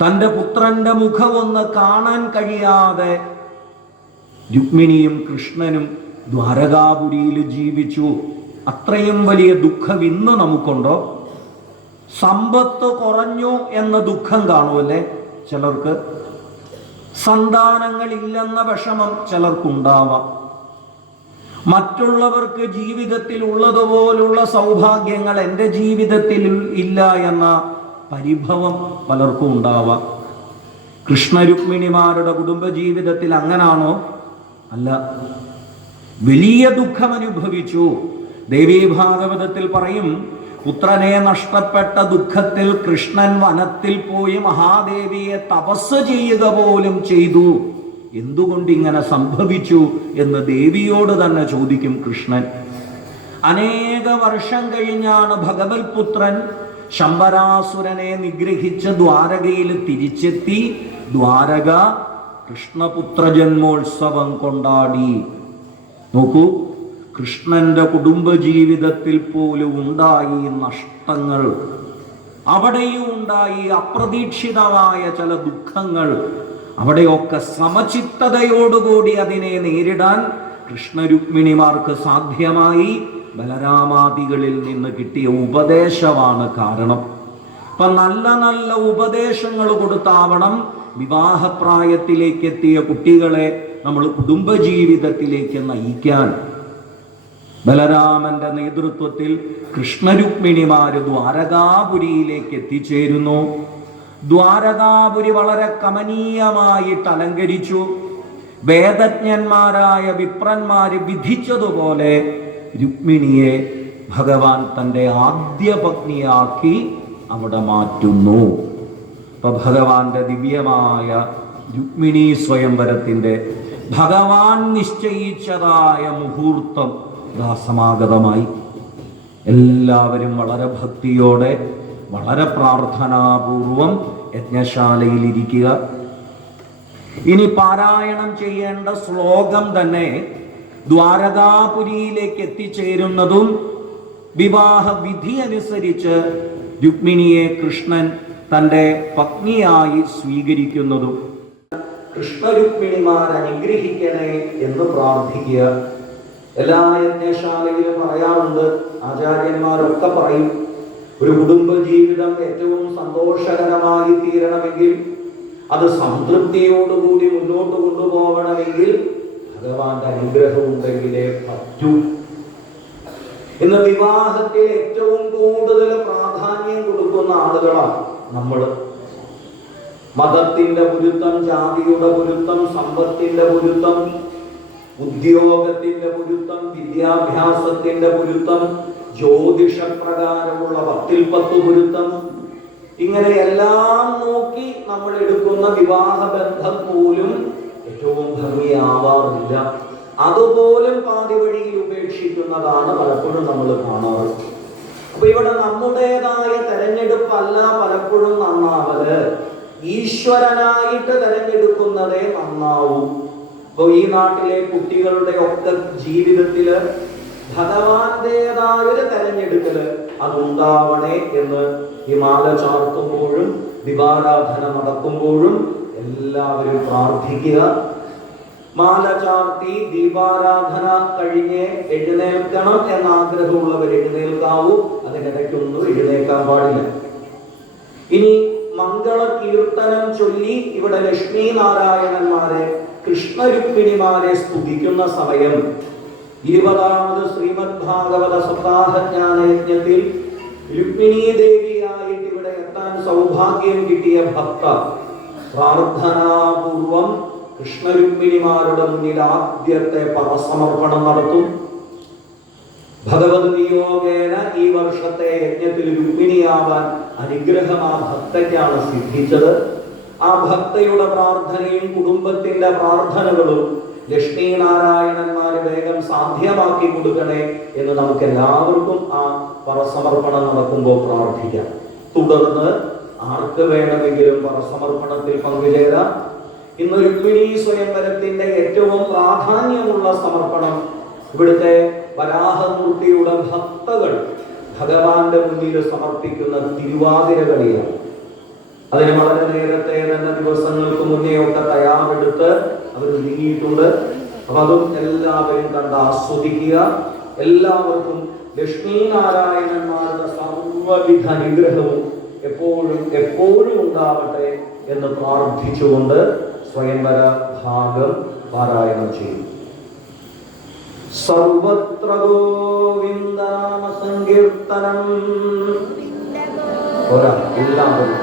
തൻ്റെ പുത്രന്റെ മുഖമൊന്ന് കാണാൻ കഴിയാതെ രുക്മിണിയും കൃഷ്ണനും ദ്വാരകാപുരിയിൽ ജീവിച്ചു. അത്രയും വലിയ ദുഃഖം ഇന്ന് നമുക്കുണ്ടോ? സമ്പത്ത് കുറഞ്ഞു എന്ന ദുഃഖം കാണുമല്ലേ ചിലർക്ക്? സന്താനങ്ങളില്ലെന്ന വിഷമം ചിലർക്കുണ്ടാവാം. മറ്റുള്ളവർക്ക് ജീവിതത്തിൽ ഉള്ളതുപോലുള്ള സൗഭാഗ്യങ്ങൾ എൻ്റെ ജീവിതത്തിൽ ഇല്ല എന്ന പരിഭവം പലർക്കും ഉണ്ടാവാം. കൃഷ്ണരുക്മിണിമാരുടെ കുടുംബജീവിതത്തിൽ അങ്ങനാണോ? അല്ല, വലിയ ദുഃഖം അനുഭവിച്ചു. ദേവീഭാഗവതത്തിൽ പറയും, പുത്രനെ നഷ്ടപ്പെട്ട ദുഃഖത്തിൽ കൃഷ്ണൻ വനത്തിൽ പോയി മഹാദേവിയെ തപസ് ചെയ്യുക പോലും ചെയ്തു. എന്തുകൊണ്ട് ഇങ്ങനെ സംഭവിച്ചു എന്ന് ദേവിയോട് തന്നെ ചോദിക്കും കൃഷ്ണൻ. അനേക വർഷം കഴിഞ്ഞാണ് ഭഗവത് പുത്രൻ ശംബരാസുരനെ നിഗ്രഹിച്ച് ദ്വാരകയിൽ തിരിച്ചെത്തി. ദ്വാരക കൃഷ്ണപുത്ര ജന്മോത്സവം കൊണ്ടാടി. നോക്കൂ, കൃഷ്ണന്റെ കുടുംബജീവിതത്തിൽ പോലും ഉണ്ടായി നഷ്ടങ്ങൾ, അവിടെയും ഉണ്ടായി അപ്രതീക്ഷിതമായ ചില ദുഃഖങ്ങൾ. അവിടെയൊക്കെ സമചിത്തതയോടുകൂടി അതിനെ നേരിടാൻ കൃഷ്ണരുക്മിണിമാർക്ക് സാധ്യമായി. ബലരാമാദികളിൽ നിന്ന് കിട്ടിയ ഉപദേശമാണ് കാരണം. അപ്പൊ നല്ല നല്ല ഉപദേശങ്ങൾ കൊടുത്താവണം വിവാഹപ്രായത്തിലേക്ക് എത്തിയ കുട്ടികളെ നമ്മൾ കുടുംബജീവിതത്തിലേക്ക് നയിക്കാൻ. ബലരാമന്റെ നേതൃത്വത്തിൽ കൃഷ്ണരുക്മിണിമാര് ദ്വാരകാപുരിയിലേക്ക് എത്തിച്ചേരുന്നു. ദ്വാരകാപുരി വളരെ കമനീയമായിട്ട് അലങ്കരിച്ചു. വേദജ്ഞന്മാരായ വിപ്രന്മാര് വിധിച്ചതുപോലെ രുക്മിണിയെ ഭഗവാൻ തൻ്റെ ആദ്യ പത്നിയാക്കി അവിടെ മാറ്റുന്നു. അപ്പൊ ഭഗവാന്റെ ദിവ്യമായ രുക്മിണീ സ്വയംവരത്തിൻ്റെ ഭഗവാൻ നിശ്ചയിച്ചതായ മുഹൂർത്തം സമാഗതമായി. എല്ലാവരും വളരെ ഭക്തിയോടെ വളരെ പ്രാർത്ഥനാപൂർവം യജ്ഞശാലയിലിരിക്കുക. ഇനി പാരായണം ചെയ്യേണ്ട ശ്ലോകം തന്നെ ദ്വാരകാപുരിയിലേക്ക് എത്തിച്ചേരുന്നതും വിവാഹ വിധി അനുസരിച്ച് രുക്മിണിയെ കൃഷ്ണൻ തൻ്റെ പത്നിയായി സ്വീകരിക്കുന്നതും. കൃഷ്ണരുക്മിണിമാർ അനുഗ്രഹിക്കണേ എന്ന് പ്രാർത്ഥിക്കുക. എല്ലാ യജ്ഞശാലയിലും പറയാറുണ്ട്, ആചാര്യന്മാരൊക്കെ പറയും, ഒരു കുടുംബ ജീവിതം ഏറ്റവും സന്തോഷകരമായി തീരണമെങ്കിൽ, അത് സംതൃപ്തിയോടുകൂടി മുന്നോട്ട് കൊണ്ടുപോകണമെങ്കിൽ ഭഗവാന്റെ അനുഗ്രഹം ഉണ്ടെങ്കിലേ പറ്റൂ. ഇന്ന് വിവാഹത്തിൽ ഏറ്റവും കൂടുതൽ പ്രാധാന്യം കൊടുക്കുന്ന ആളുകളാണ് നമ്മൾ. മതത്തിന്റെ പൊരുത്തം, ജാതിയുടെ പൊരുത്തം, സമ്പത്തിന്റെ പൊരുത്തം, ഉദ്യോഗത്തിന്റെ പൊരുത്തം, വിദ്യാഭ്യാസത്തിന്റെ പൊരുത്തം, ജ്യോതിഷപ്രകാരമുള്ള 10 പൊരുത്തം, ഇങ്ങനെ എല്ലാം നോക്കി നമ്മൾ എടുക്കുന്ന വിവാഹബന്ധം പോലും ഏറ്റവും ഭംഗിയാവാറില്ല. അതുപോലും പാതി വഴിയിൽ ഉപേക്ഷിക്കുന്നതാണ് പലപ്പോഴും നമ്മൾ കാണാറ്. അപ്പൊ ഇവിടെ നമ്മുടേതായ തെരഞ്ഞെടുപ്പല്ല പലപ്പോഴും നന്നാവല്, ഈശ്വരനായിട്ട് തെരഞ്ഞെടുക്കുന്നതേ നന്നാവൂ. അപ്പൊ ഈ നാട്ടിലെ കുട്ടികളുടെ ഒക്കെ ജീവിതത്തില് ഭഗവാന്റേതായ ഒരു തെരഞ്ഞെടുക്കല് അതുണ്ടാവണേ എന്ന് ഈ മാല ചാർത്തുമ്പോഴും ദീപാരാധന നടക്കുമ്പോഴും എല്ലാവരും പ്രാർത്ഥിക്കുക. മാല ചാർത്തി ദീപാരാധന കഴിഞ്ഞ് എഴുന്നേൽക്കണം എന്ന ആഗ്രഹമുള്ളവർ എഴുന്നേൽക്കാവൂ, അതിനിടയ്ക്കൊന്നും എഴുന്നേൽക്കാൻ പാടില്ല. ഇനി മംഗള കീർത്തനം ചൊല്ലി ഇവിടെ ലക്ഷ്മി നാരായണന്മാരെ കൃഷ്ണരുക്മിണിമാരെ സ്തുതിക്കുന്ന സമയം 20ാമത് ശ്രീമദ് ഭാഗവത സപ്താഹജ്ഞാന യജ്ഞത്തിൽ രുക്മിണീ ദേവിയായിട്ട് ഇവിടെ എത്താൻ സൗഭാഗ്യം കിട്ടിയ ഭക്ത പ്രാർത്ഥനാപൂർവം കൃഷ്ണരുക്മിണിമാരുടെ മുന്നിൽ ആദ്യത്തെ പദസമർപ്പണം നടത്തും. ഭഗവത് നിയോഗേന ഈ വർഷത്തെ യജ്ഞത്തിൽ രുക്മിണിയാവാൻ അനുഗ്രഹം ആ ഭക്തയ്ക്കാണ് സിദ്ധിച്ചത്. ആ ഭക്തയുടെ പ്രാർത്ഥനയും കുടുംബത്തിന്റെ പ്രാർത്ഥനകളും ലക്ഷ്മി നാരായണന്മാര് വേഗം സാധ്യമാക്കി കൊടുക്കണേ എന്ന് നമുക്ക് എല്ലാവർക്കും ആ പരസമർപ്പണം നടക്കുമ്പോൾ പ്രാർത്ഥിക്കാം. തുടർന്ന് ആർക്ക് വേണമെങ്കിലും പരസമർപ്പണത്തിൽ പങ്കുചേരാം. ഇന്ന് രുക്മിണീ സ്വയംവരത്തിന്റെ ഏറ്റവും പ്രാധാന്യമുള്ള സമർപ്പണം ഇവിടുത്തെ വരാഹമൂർത്തിയുടെ ഭക്തകൾ ഭഗവാന്റെ മുന്നിൽ സമർപ്പിക്കുന്ന തിരുവാതിര കളിയാണ്. അതിന് വളരെ നേരത്തെ തന്നെ ദിവസങ്ങൾക്ക് മുന്നേ ഒക്കെ തയ്യാറെടുത്ത് അവർ നീങ്ങിയിട്ടുണ്ട്. അപ്പൊ അതും എല്ലാവരും കണ്ട് ആസ്വദിക്കുക. എല്ലാവർക്കും ലക്ഷ്മി നാരായണന്മാരുടെ സർവവിധ അനുഗ്രഹവും എപ്പോഴും ഉണ്ടാവട്ടെ എന്ന് പ്രാർത്ഥിച്ചുകൊണ്ട് സ്വയംവര ഭാഗം പാരായണം ചെയ്യും. സർവത്ര ഗോവിന്ദനാമ സങ്കീർത്തനം. എല്ലാവരും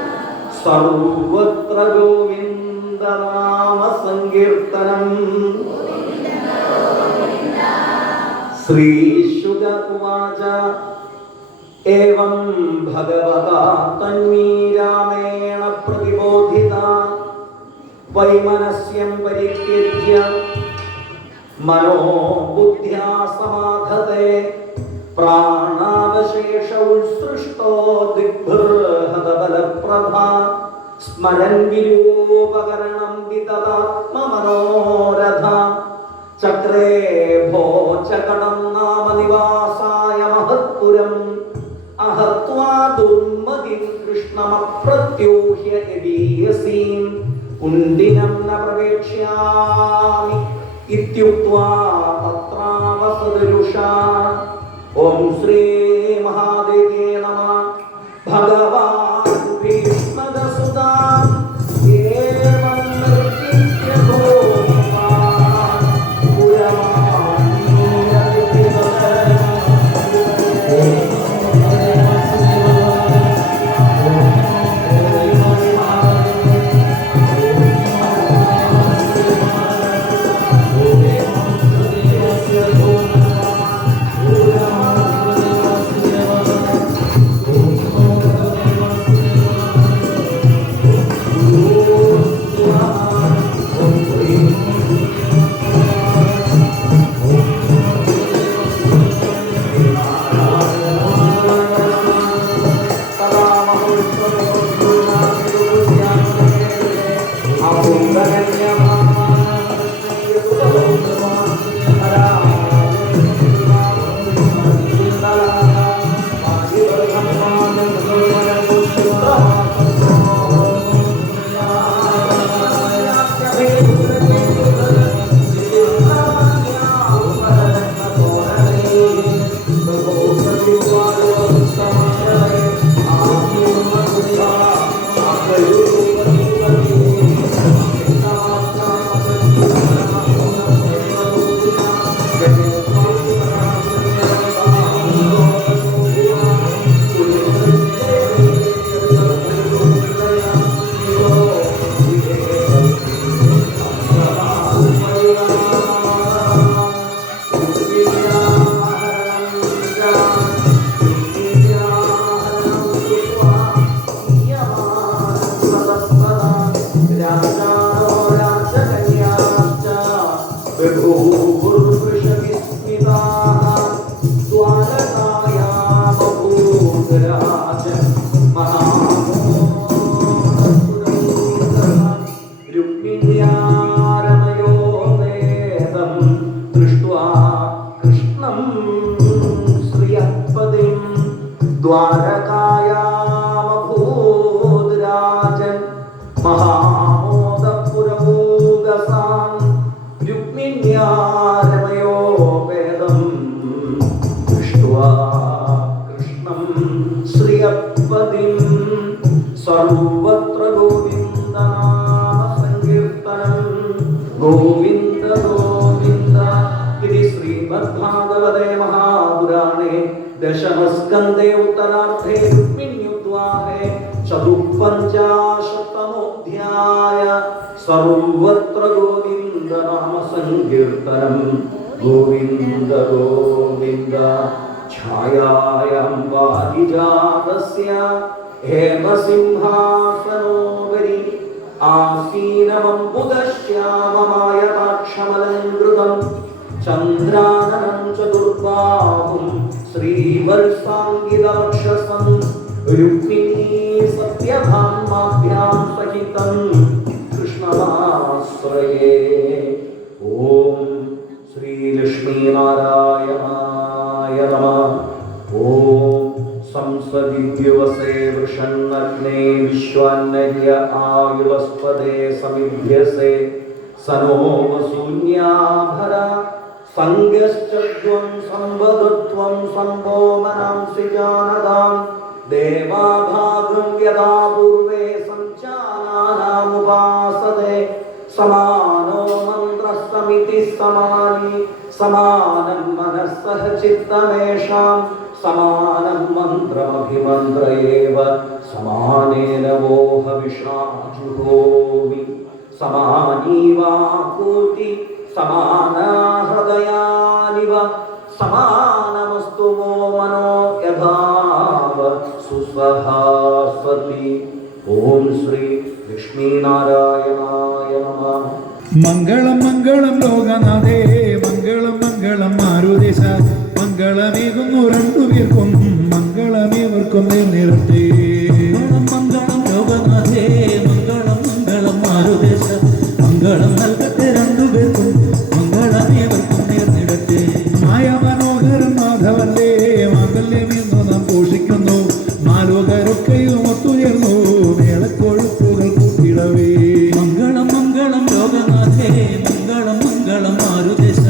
സർവത്ര ഗോവിന്ദനാമ സങ്കീർത്തനം. ശ്രീശുക ഉവാച ഏവം ഭഗവതാ തന്മീ രാമേണ പ്രതിബോധിത വൈമനസ്യം പരിത്യജ്യ മനോബുദ്ധ്യാ സമാധത്തെ പ്രാണാവശേഷ ഉത്സൃഷ്ടോ ദിഗ്ബൃഹദബലപ്രഭ സ്മരൻ വിരൂപകരണം വിതതാത്മമനോരഥ ചക്രേ ഭോചകടം നാമ നിവാസായ മഹത്പുരം അഹത്വാ ദുർമതിം കൃഷ്ണമപ്രത്യൂഹ്യ യദീയസീം കുണ്ഡിനം ന പ്രവേക്ഷ്യാമി ഇത്യുക്ത്വാ തത്രാവസദരുഷാ. ഓം ശ്രീ മഹാദേവ്യേ നമഃ. ഭഗവാൻ ഭീഷ്മദസുതാ ഏവം നിർജിത്യതോ ഭവാൻ പുരമാ ദ്വാരകായാമഭൂദ്രാജൻ മഹാമോദപുരഭൂഗസാം രുക്മിണ്യാരമയോ വേദം ദൃഷ്ട്വാ കൃഷ്ണം ശ്രിയപതിം സർവത്ര ഗോവിന്ദനാമസങ്കീർത്തനം ഗോവിന്ദ ഗോവിന്ദ. ഇതി ശ്രീമദ്ഭാഗവതേ മഹാപുരാണേ ദശമസ്കന്ധേ ഉത്തരാർദ്ധേ രുക്മിണ്യുദ്വാഹേ ചതുഃപഞ്ചാശതമോऽധ്യായ. സർവത്ര ഗോവിന്ദനാമസങ്കീർത്തനം ഗോവിന്ദ ഗോവിന്ദ. ഛായായാം പാരിജാതസ്യ ഹേമസിംഹാസനോപരി ആസീനമംബുദശ്യാമമായതാക്ഷമലങ്കൃതം ചന്ദ്രാനനം ചതുർബാഹും ശ്രീവത്സാംഗിതവക്ഷസം രുക്മിണീ സത്യഭാമാഭ്യാം സഹിതം കൃഷ്ണമാശ്രയേ. ഓം ശ്രീലക്ഷ്മീനാരായണായ നമഃ. ഓം സംസദിദ്യുവസേ വൃഷന്നഗ്നേ വിശ്വാന്നര്യ ആയുവസ്പദേ സമിധ്യസേ സനോ വസൂന്യാഭര സംഗശ്ചത്വം സംവദത്വം സംഭോമനാംസി ജാനതാം ദേവാഭാഗം യഥാ പൂർവേ സഞ്ചാനാനാമുപാസതേ സമാനോ മന്ത്രസ്തമിതി സമാനി സമാനം മനസ്സഹ ചിത്തമേഷാം സമാനം മന്ത്രമഭിമന്ത്രയേവ സമാനേന വോഹ വിഷാജുഹോമി സമാനീവാകൂതി സമാനഹൃദയാനിവ സമാനമസ്തു വോ മനോ യഥാവ സുസ്വഹാസ്വതി. ഓം ശ്രീ ലക്ഷ്മീനാരായണായ നമഃ. മംഗളം മംഗളം ലോകനാഥേ മംഗളം മംഗളം മാരുദേശ മംഗളമേകുന്നു രണ്ടുപേർക്കും മംഗളമേവർക്കും നിരത്തേ. മംഗളം ലോകനാഥേ മംഗളം മംഗളം മാരുദേശ മംഗളം നൽകട്ടെ രണ്ടുപേർക്കും മംഗളമേവർക്കും നേർന്നിടട്ടെ. മായ മനോഹരൻ മാധവന്റെ മാംഗല്യമെന്നു നാം പോഷിക്കുന്നു മാലോകരൊക്കെയും ഒത്തുയർന്നു മേളക്കൊഴുപ്പുകൾ കൂട്ടിടവേ. മംഗളം മംഗളം ലോകനാഥേ മംഗളം മംഗളം മാരുദേശ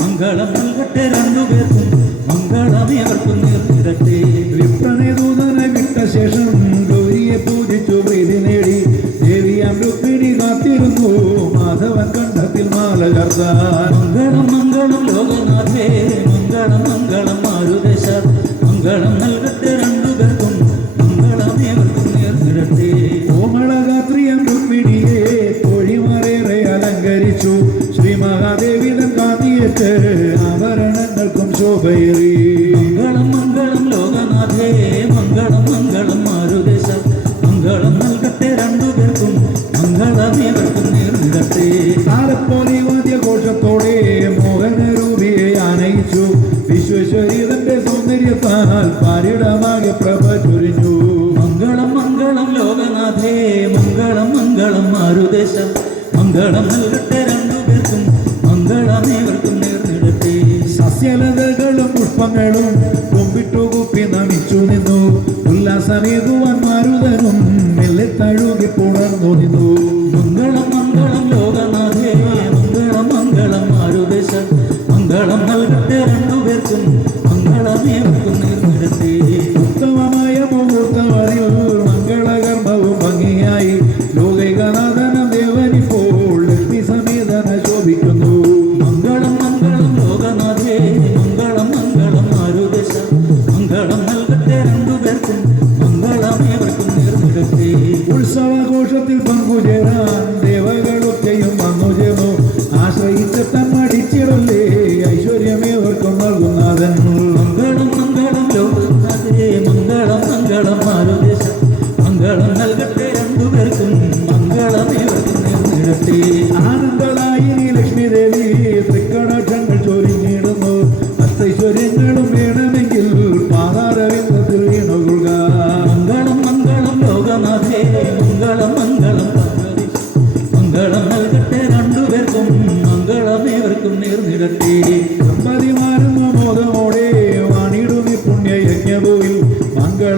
മംഗളം നൽകട്ടെ രണ്ടുപേർക്കും മംഗളമേവർക്കും നേർന്നിടട്ടെ. വിപ്രനേതൂതനെ വിട്ട ശേഷം ഗൗരിയെ പൂജിച്ചു പ്രീതി നേടി ദേവിയാം രുക്മിണി കാത്തിരുന്നു മാധവൻ കണ്ഠത്തിൽ മാല ചാർത്താൻ. മംഗളം മംഗളം ലോകനാഥേ മംഗളം മംഗളം മാരുദേശ മംഗളം നൽകട്ടെ രണ്ടുപേർക്കും മംഗളമേവർക്കും നേർന്നിടട്ടെ. കോമളഗാത്രിയം രുക്മിണിയെ തോഴിമാരേറെ അലങ്കരിച്ചു ശ്രീ മഹാദേവി തൻ കാന്തിയേറ്റ് ആഭരണങ്ങൾക്കും ശോഭയേറി. മംഗളം മംഗളം ലോകനാഥേ മംഗളം മംഗളം മാരുദേശ മംഗളം നൽകട്ടെ രണ്ടുപേർക്കും മംഗളമേവർക്കും നേർന്നിടട്ടെ. താലപ്പോലി വാദ്യഘോഷത്തോടെ മോഹനരൂപിയെ ആനയിച്ചു വിശ്വേശ്വരി തന്റെ സൗന്ദര്യത്താൽ പാരിടമാകെ പ്രഭ ചൊരിഞ്ഞു. മംഗളം മംഗളം ലോകനാഥേ മംഗളം മംഗളം മാരുദേശ മംഗളം നൽകട്ടെ രണ്ടുപേർക്കും മംഗളമേവർക്കും നേർന്നിടട്ടെ. സസ്യലതകളും പുഷ്പങ്ങളും കൊമ്പിട്ടു കുപ്പി നമിച്ചു നിന്നു ഉല്ലാസമേകുവാൻ മാരുതനും മെല്ലെ തഴുകി പുണർന്നു നിന്നു. മംഗളം മംഗളം ലോകനാഥേ മംഗളം മംഗളം മാരുദേശ മംഗളം നൽകട്ടെ രണ്ടുപേർക്കും മംഗളമേവർക്കും നേർന്നിടട്ടെ. ഉത്തമമായ മുഹൂർത്തവരിൽ മംഗളകർമ്മവും ഭംഗിയായി ലോകൈകനാഥന ദേവനിപ്പോൾ ലക്ഷ്മി സമേതന ശോഭിക്കുന്നു. മംഗളം മംഗളം ലോകനാഥേ മംഗളം മംഗളം മാരുദേശ മംഗളം നൽകട്ടെ രണ്ടുപേർക്കും മംഗളമേവർക്കും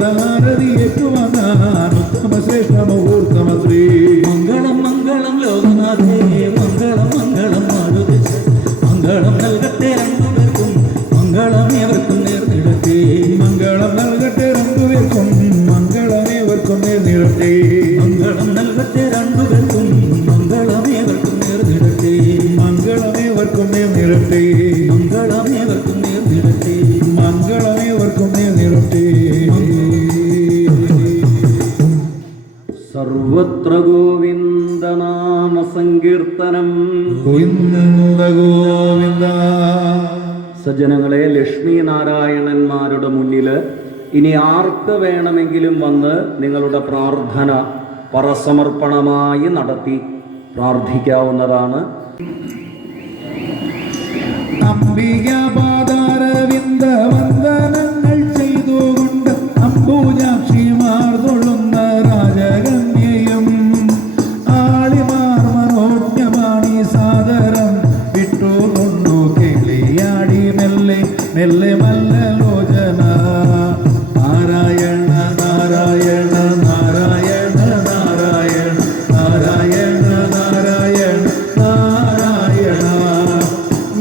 മംഗളഹാരതി ഏറ്റുവാങ്ങാൻ ഉത്തമ ശ്രേഷ്ഠ മുഹൂർത്തമത്രേ. മംഗളം മംഗളം ലോകനാഥേ മംഗളം മംഗളം മാരുദേശ മംഗളം നൽകട്ടെ രണ്ടുപേർക്കും മംഗളമേവർക്കും നേർന്നിടട്ടെ മംഗളം നൽകട്ടെ രണ്ടുപേർക്കും മംഗളമേവർക്കും നേർന്നിടട്ടെ. മംഗളം നൽകട്ടെ രണ്ടുപേർക്കും മംഗളമേവർക്കും നേർന്നിടട്ടെ മംഗളമേവർക്കും നേർന്നിടട്ടെ. മംഗളമേവർക്കും നേർന്നിടട്ടെ മംഗളമേവർക്കും നേർന്നിടട്ടെ. സർവത്ര ഗോവിന്ദനാമ സങ്കീർത്തനം. ഗോവിന്ദ ഗോവിന്ദ. സജ്ജനങ്ങളെ, ലക്ഷ്മി നാരായണന്മാരുടെ മുന്നിൽ ഇനി ആർക്ക് വേണമെങ്കിലും വന്ന് നിങ്ങളുടെ പ്രാർത്ഥന പരസമർപ്പണമായി നടത്തി പ്രാർത്ഥിക്കാവുന്നതാണ്. അംബികാപാദാരവിന്ദ വന്ദനങ്ങൾ ചെയ്തുകൊണ്ട് അംബുജാക്ഷിമാർ തൊള്ളുന്ന രാജകന്യയും ആളിമാർ മനോജ്ഞമാണി സാദരം വിട്ടുകൊണ്ടു കിളിയാടി മെല്ലെ മെല്ലെ മല്ലലോചന. നാരായണ നാരായണ നാരായണ നാരായണ നാരായണ നാരായണ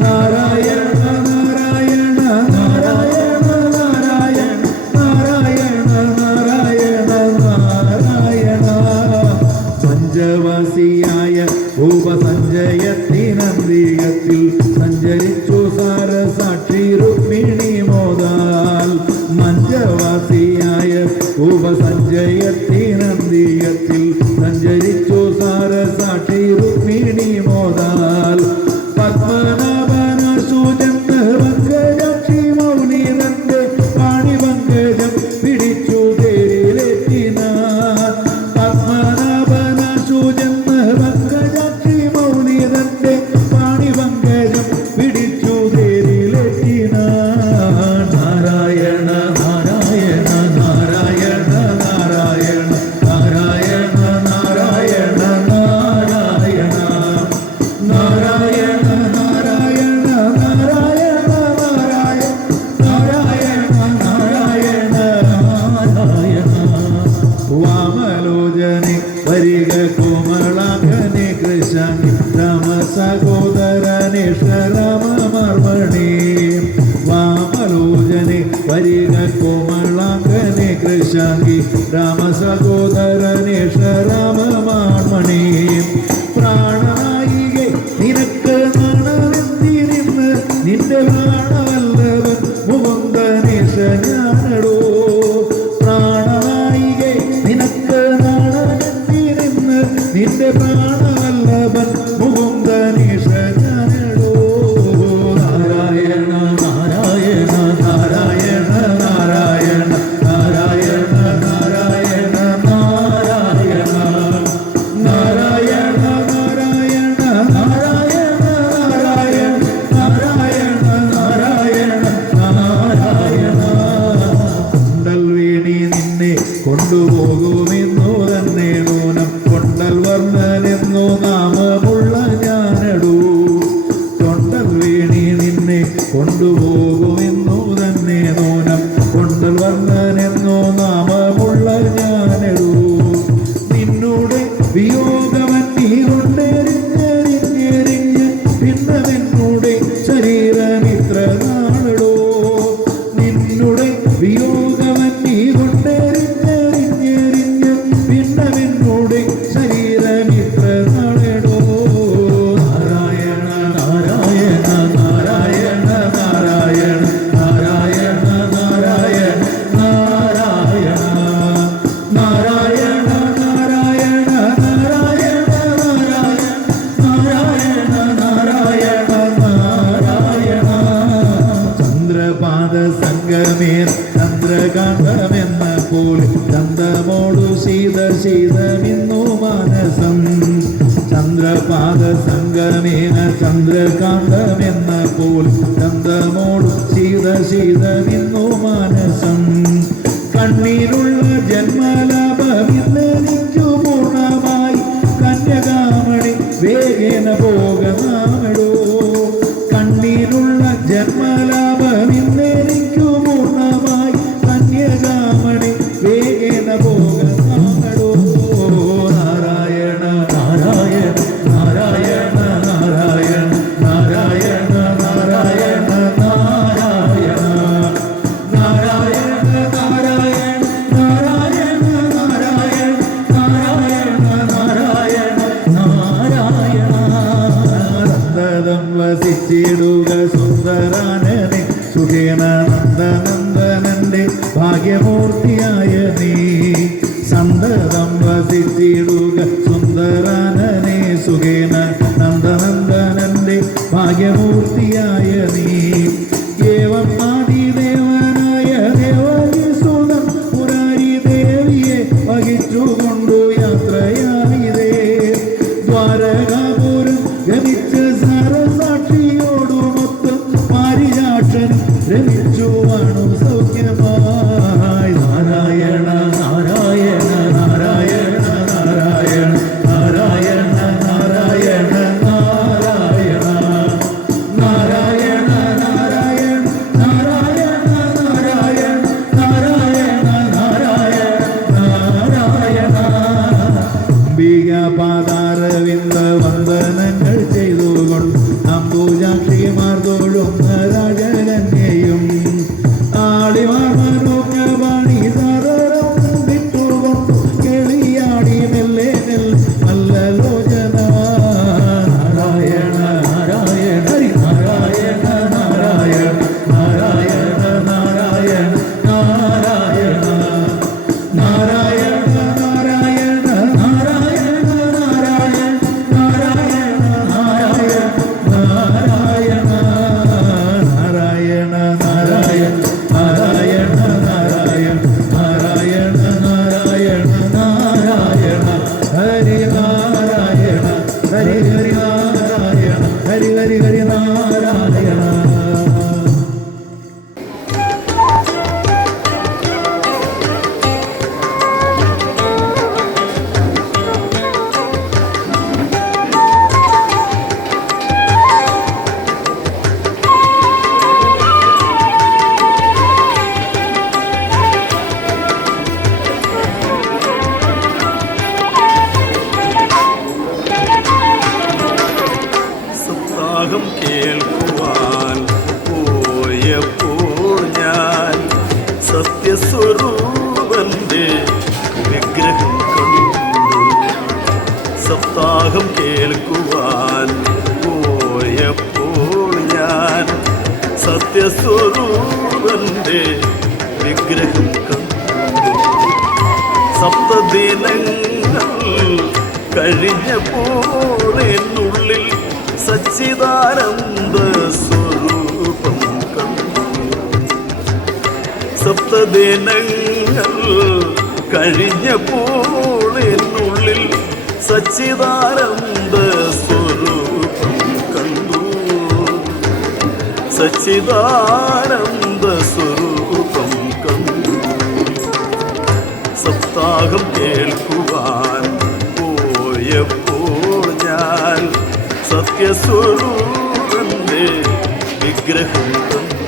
നാരായണ നാരായണ നാരായണ നാരായണ നാരായണ നാരായണ നാരായണ. പഞ്ചവാസിയായ ഉപസഞ്ചയത്തിനന്തികത്തിൽ സഞ്ചരിച്ചു സാരസാക്ഷി രുക്മിണി മോദാൽ. മഞ്ചവാസിയായ ഉപസഞ്ചയത്തിനന്തികത്തിൽ സഞ്ചരിച്ചു സാരസാക്ഷി രുക്മിണി മോദാൽ. പത്മനാഭനാശുചന്ദ്ര പങ്കജാക്ഷി മൗലിനന്റെ പാണിപങ്കജം പിടിച്ചു തേരിലെത്തിനാർ. പത്മനാഭനാശുചന്ദ്ര പങ്കജാക്ഷി മൗലിനന്റെ പാണിപങ്കജം പിടിച്ചു തേരിലെത്തിനാർ. നാരായണ നാരായണ നാരായണ നാരായണ നാരായണ നാരായണ നാരായണ നാരായണ നാരായണ നാരായണ നാരായണ നാരായണ നാരായണ. വാമലോചനെ വരിക കോമളാംഗനെ കൃശാംഗി രാമ സഹോദരനെ ശരമമർമ്മണി. വാമലോചനെ വരിക കോമളാംഗനെ കൃശാംഗി രാമ സഹോദരനെ ശരമമർമ്മണി. പ്രാണനായികെ നിനക്ക് നാണമെന്തിനിന്ന് നിന്റെ പ്രാണവല്ലവൻ മുകുന്ദനേശ ഞാനടോ. പ്രാണനായികെ നിനക്ക് നാണമെന്തിനിന്ന് നിന്റെ പ്രാണവല്ലവൻ മുകുന്ദനേശ ഞാനടോ. നാരായണ നാരായണ നാരായണ നാരായണ നാരായണ നാരായണ നാരായണ നാരായണ നാരായണ നാരായണ നാരായണ നാരായണ നാരായണ. കൊണ്ടൽ വേണി നിന്നെ കൊണ്ടുപോകുമെന്നു തന്നെ നൂനം കൊണ്ടൽ വർണ്ണനെന്നു നാമമുള്ള ഞാനടൂ. കൊണ്ടൽ വേണി നിന്നെ കൊണ്ടുപോകുമെന്നു തന്നെ നൂനം കൊണ്ടൽ വർണ്ണനെന്നു നാമമുള്ള ഞാനടൂ. നിന്നോട് വിയോഗമന്നി കൊണ്ടെരിഞ്ഞെരിഞ്ഞെരിഞ്ഞ് പിന്നെ നിന്നോട് ശരീരമിത്ര നാളടോ. നിന്നോട് വിയോഗമന്നി കൊണ്ടെരിഞ്ഞെരിഞ്ഞെരിഞ്ഞ് പിന്നെ നിന്നോട് ശരീരമിത്ര നാളടോ. നാരായണ നാരായണ നാരായണ നാരായണ നാരായണ നാരായണ നാരായണ നാരായണ നാരായണ നാരായണ നാരായണ നാരായണ നാരായണ. ചന്ദ്രപാദ സംഗമേ ചന്ദ്രകാന്തമെന്ന പോലെ ചന്ദ്രമോടു ശീത ശീതമിന്നു മാനസം. ചന്ദ്രപാദ സംഗമേന ചന്ദ്രകാന്തമെന്ന പോലെ ചന്ദ്രമോടു ശീത ശീതമിന്നു മാനസം. കണ്ണീരുള്ള ജന്മലാഭമിന്നെനിക്കു പൂർണ്ണമായി കന്യകാമണി വേഗേന പോകനാമടോ. കണ്ണീരുള്ള ജന്മലാഭമിന്നെനിക്കു പൂർണ്ണമായി കന്യകാമണി വസിച്ചിടുക സുന്ദരാനനെ സുഖേന നന്ദനന്ദനന്റെ ഭാഗ്യമൂർത്തിയായ നീ ഏവം ആദിദേവനായ ദേവകിസുതം പുരാരി ദേവിയെ വഹിച്ചുകൊണ്ടു യാത്രയായിതേ ദ്വാരകാപുരം ഗമിച്ച സാരസാക്ഷിയോടുമൊത്ത് പാരിജാക്ഷൻ രമിച്ചു വാണു സൗഖ്യമായി നാരായണ നാരായണ നാരായണ നാരായണ നാരായണ നാരായണ നാരായണ നാരായണ നാരായണ നാരായണ നാരായണ നാരായണ നാരായണ പാദാരവിന്ദ വന്ദനങ്ങൾ ചെയ്തുകൊണ്ട് അംബുജാക്ഷിമാർ തൊഴുന്ന രാജകന്യയും ആളിവാണി സാദരം വിട്ടുകൊണ്ട് കേളിയാടി മെല്ലെ നല്ല ലോചന നാരായണ നാരായണ ഹരി നാരായണ നാരായണ നാരായണ നാരായണ നാരായണ നാരായണ നാരായണ നാരായണ നാരായണ നാരായണ നാരായണ നാരായണ നാരായണ നാരായണ നാരായണ നാരായണ നാരായണ ഹരി നാരായണ ഹരി ഹരി നാരായണ ഹരി ഹരി ഹരി നാരായണ സപ്താഹം കേൾക്കുവാൻ പോയപ്പോൾ ഞാൻ സത്യസ്വരൂപന്റെ വിഗ്രഹം കണ്ടു. സപ്താഹം കേൾക്കുവാൻ പോയപ്പോൾ ഞാൻ സത്യസ്വരൂപന്റെ വിഗ്രഹം കണ്ടു. സപ്തദിനങ്ങൾ കഴിഞ്ഞപ്പോൾ എന്നുള്ളിൽ സച്ചിദാനന്ദ സ്വരൂപം കണ്ടു. സപ്തദിനങ്ങൾ കഴിഞ്ഞപ്പോൾ എന്നുള്ളിൽ സച്ചിദാനന്ദ സ്വരൂപം കണ്ടു. സച്ചിദാനന്ദ സ്വരൂപം കണ്ടു. സപ്താഹം കേൾക്കുവാൻ പോയപ്പോൾ ഞാൻ സത്യസ്വരൂപന്റെ വിഗ്രഹം കണ്ടു.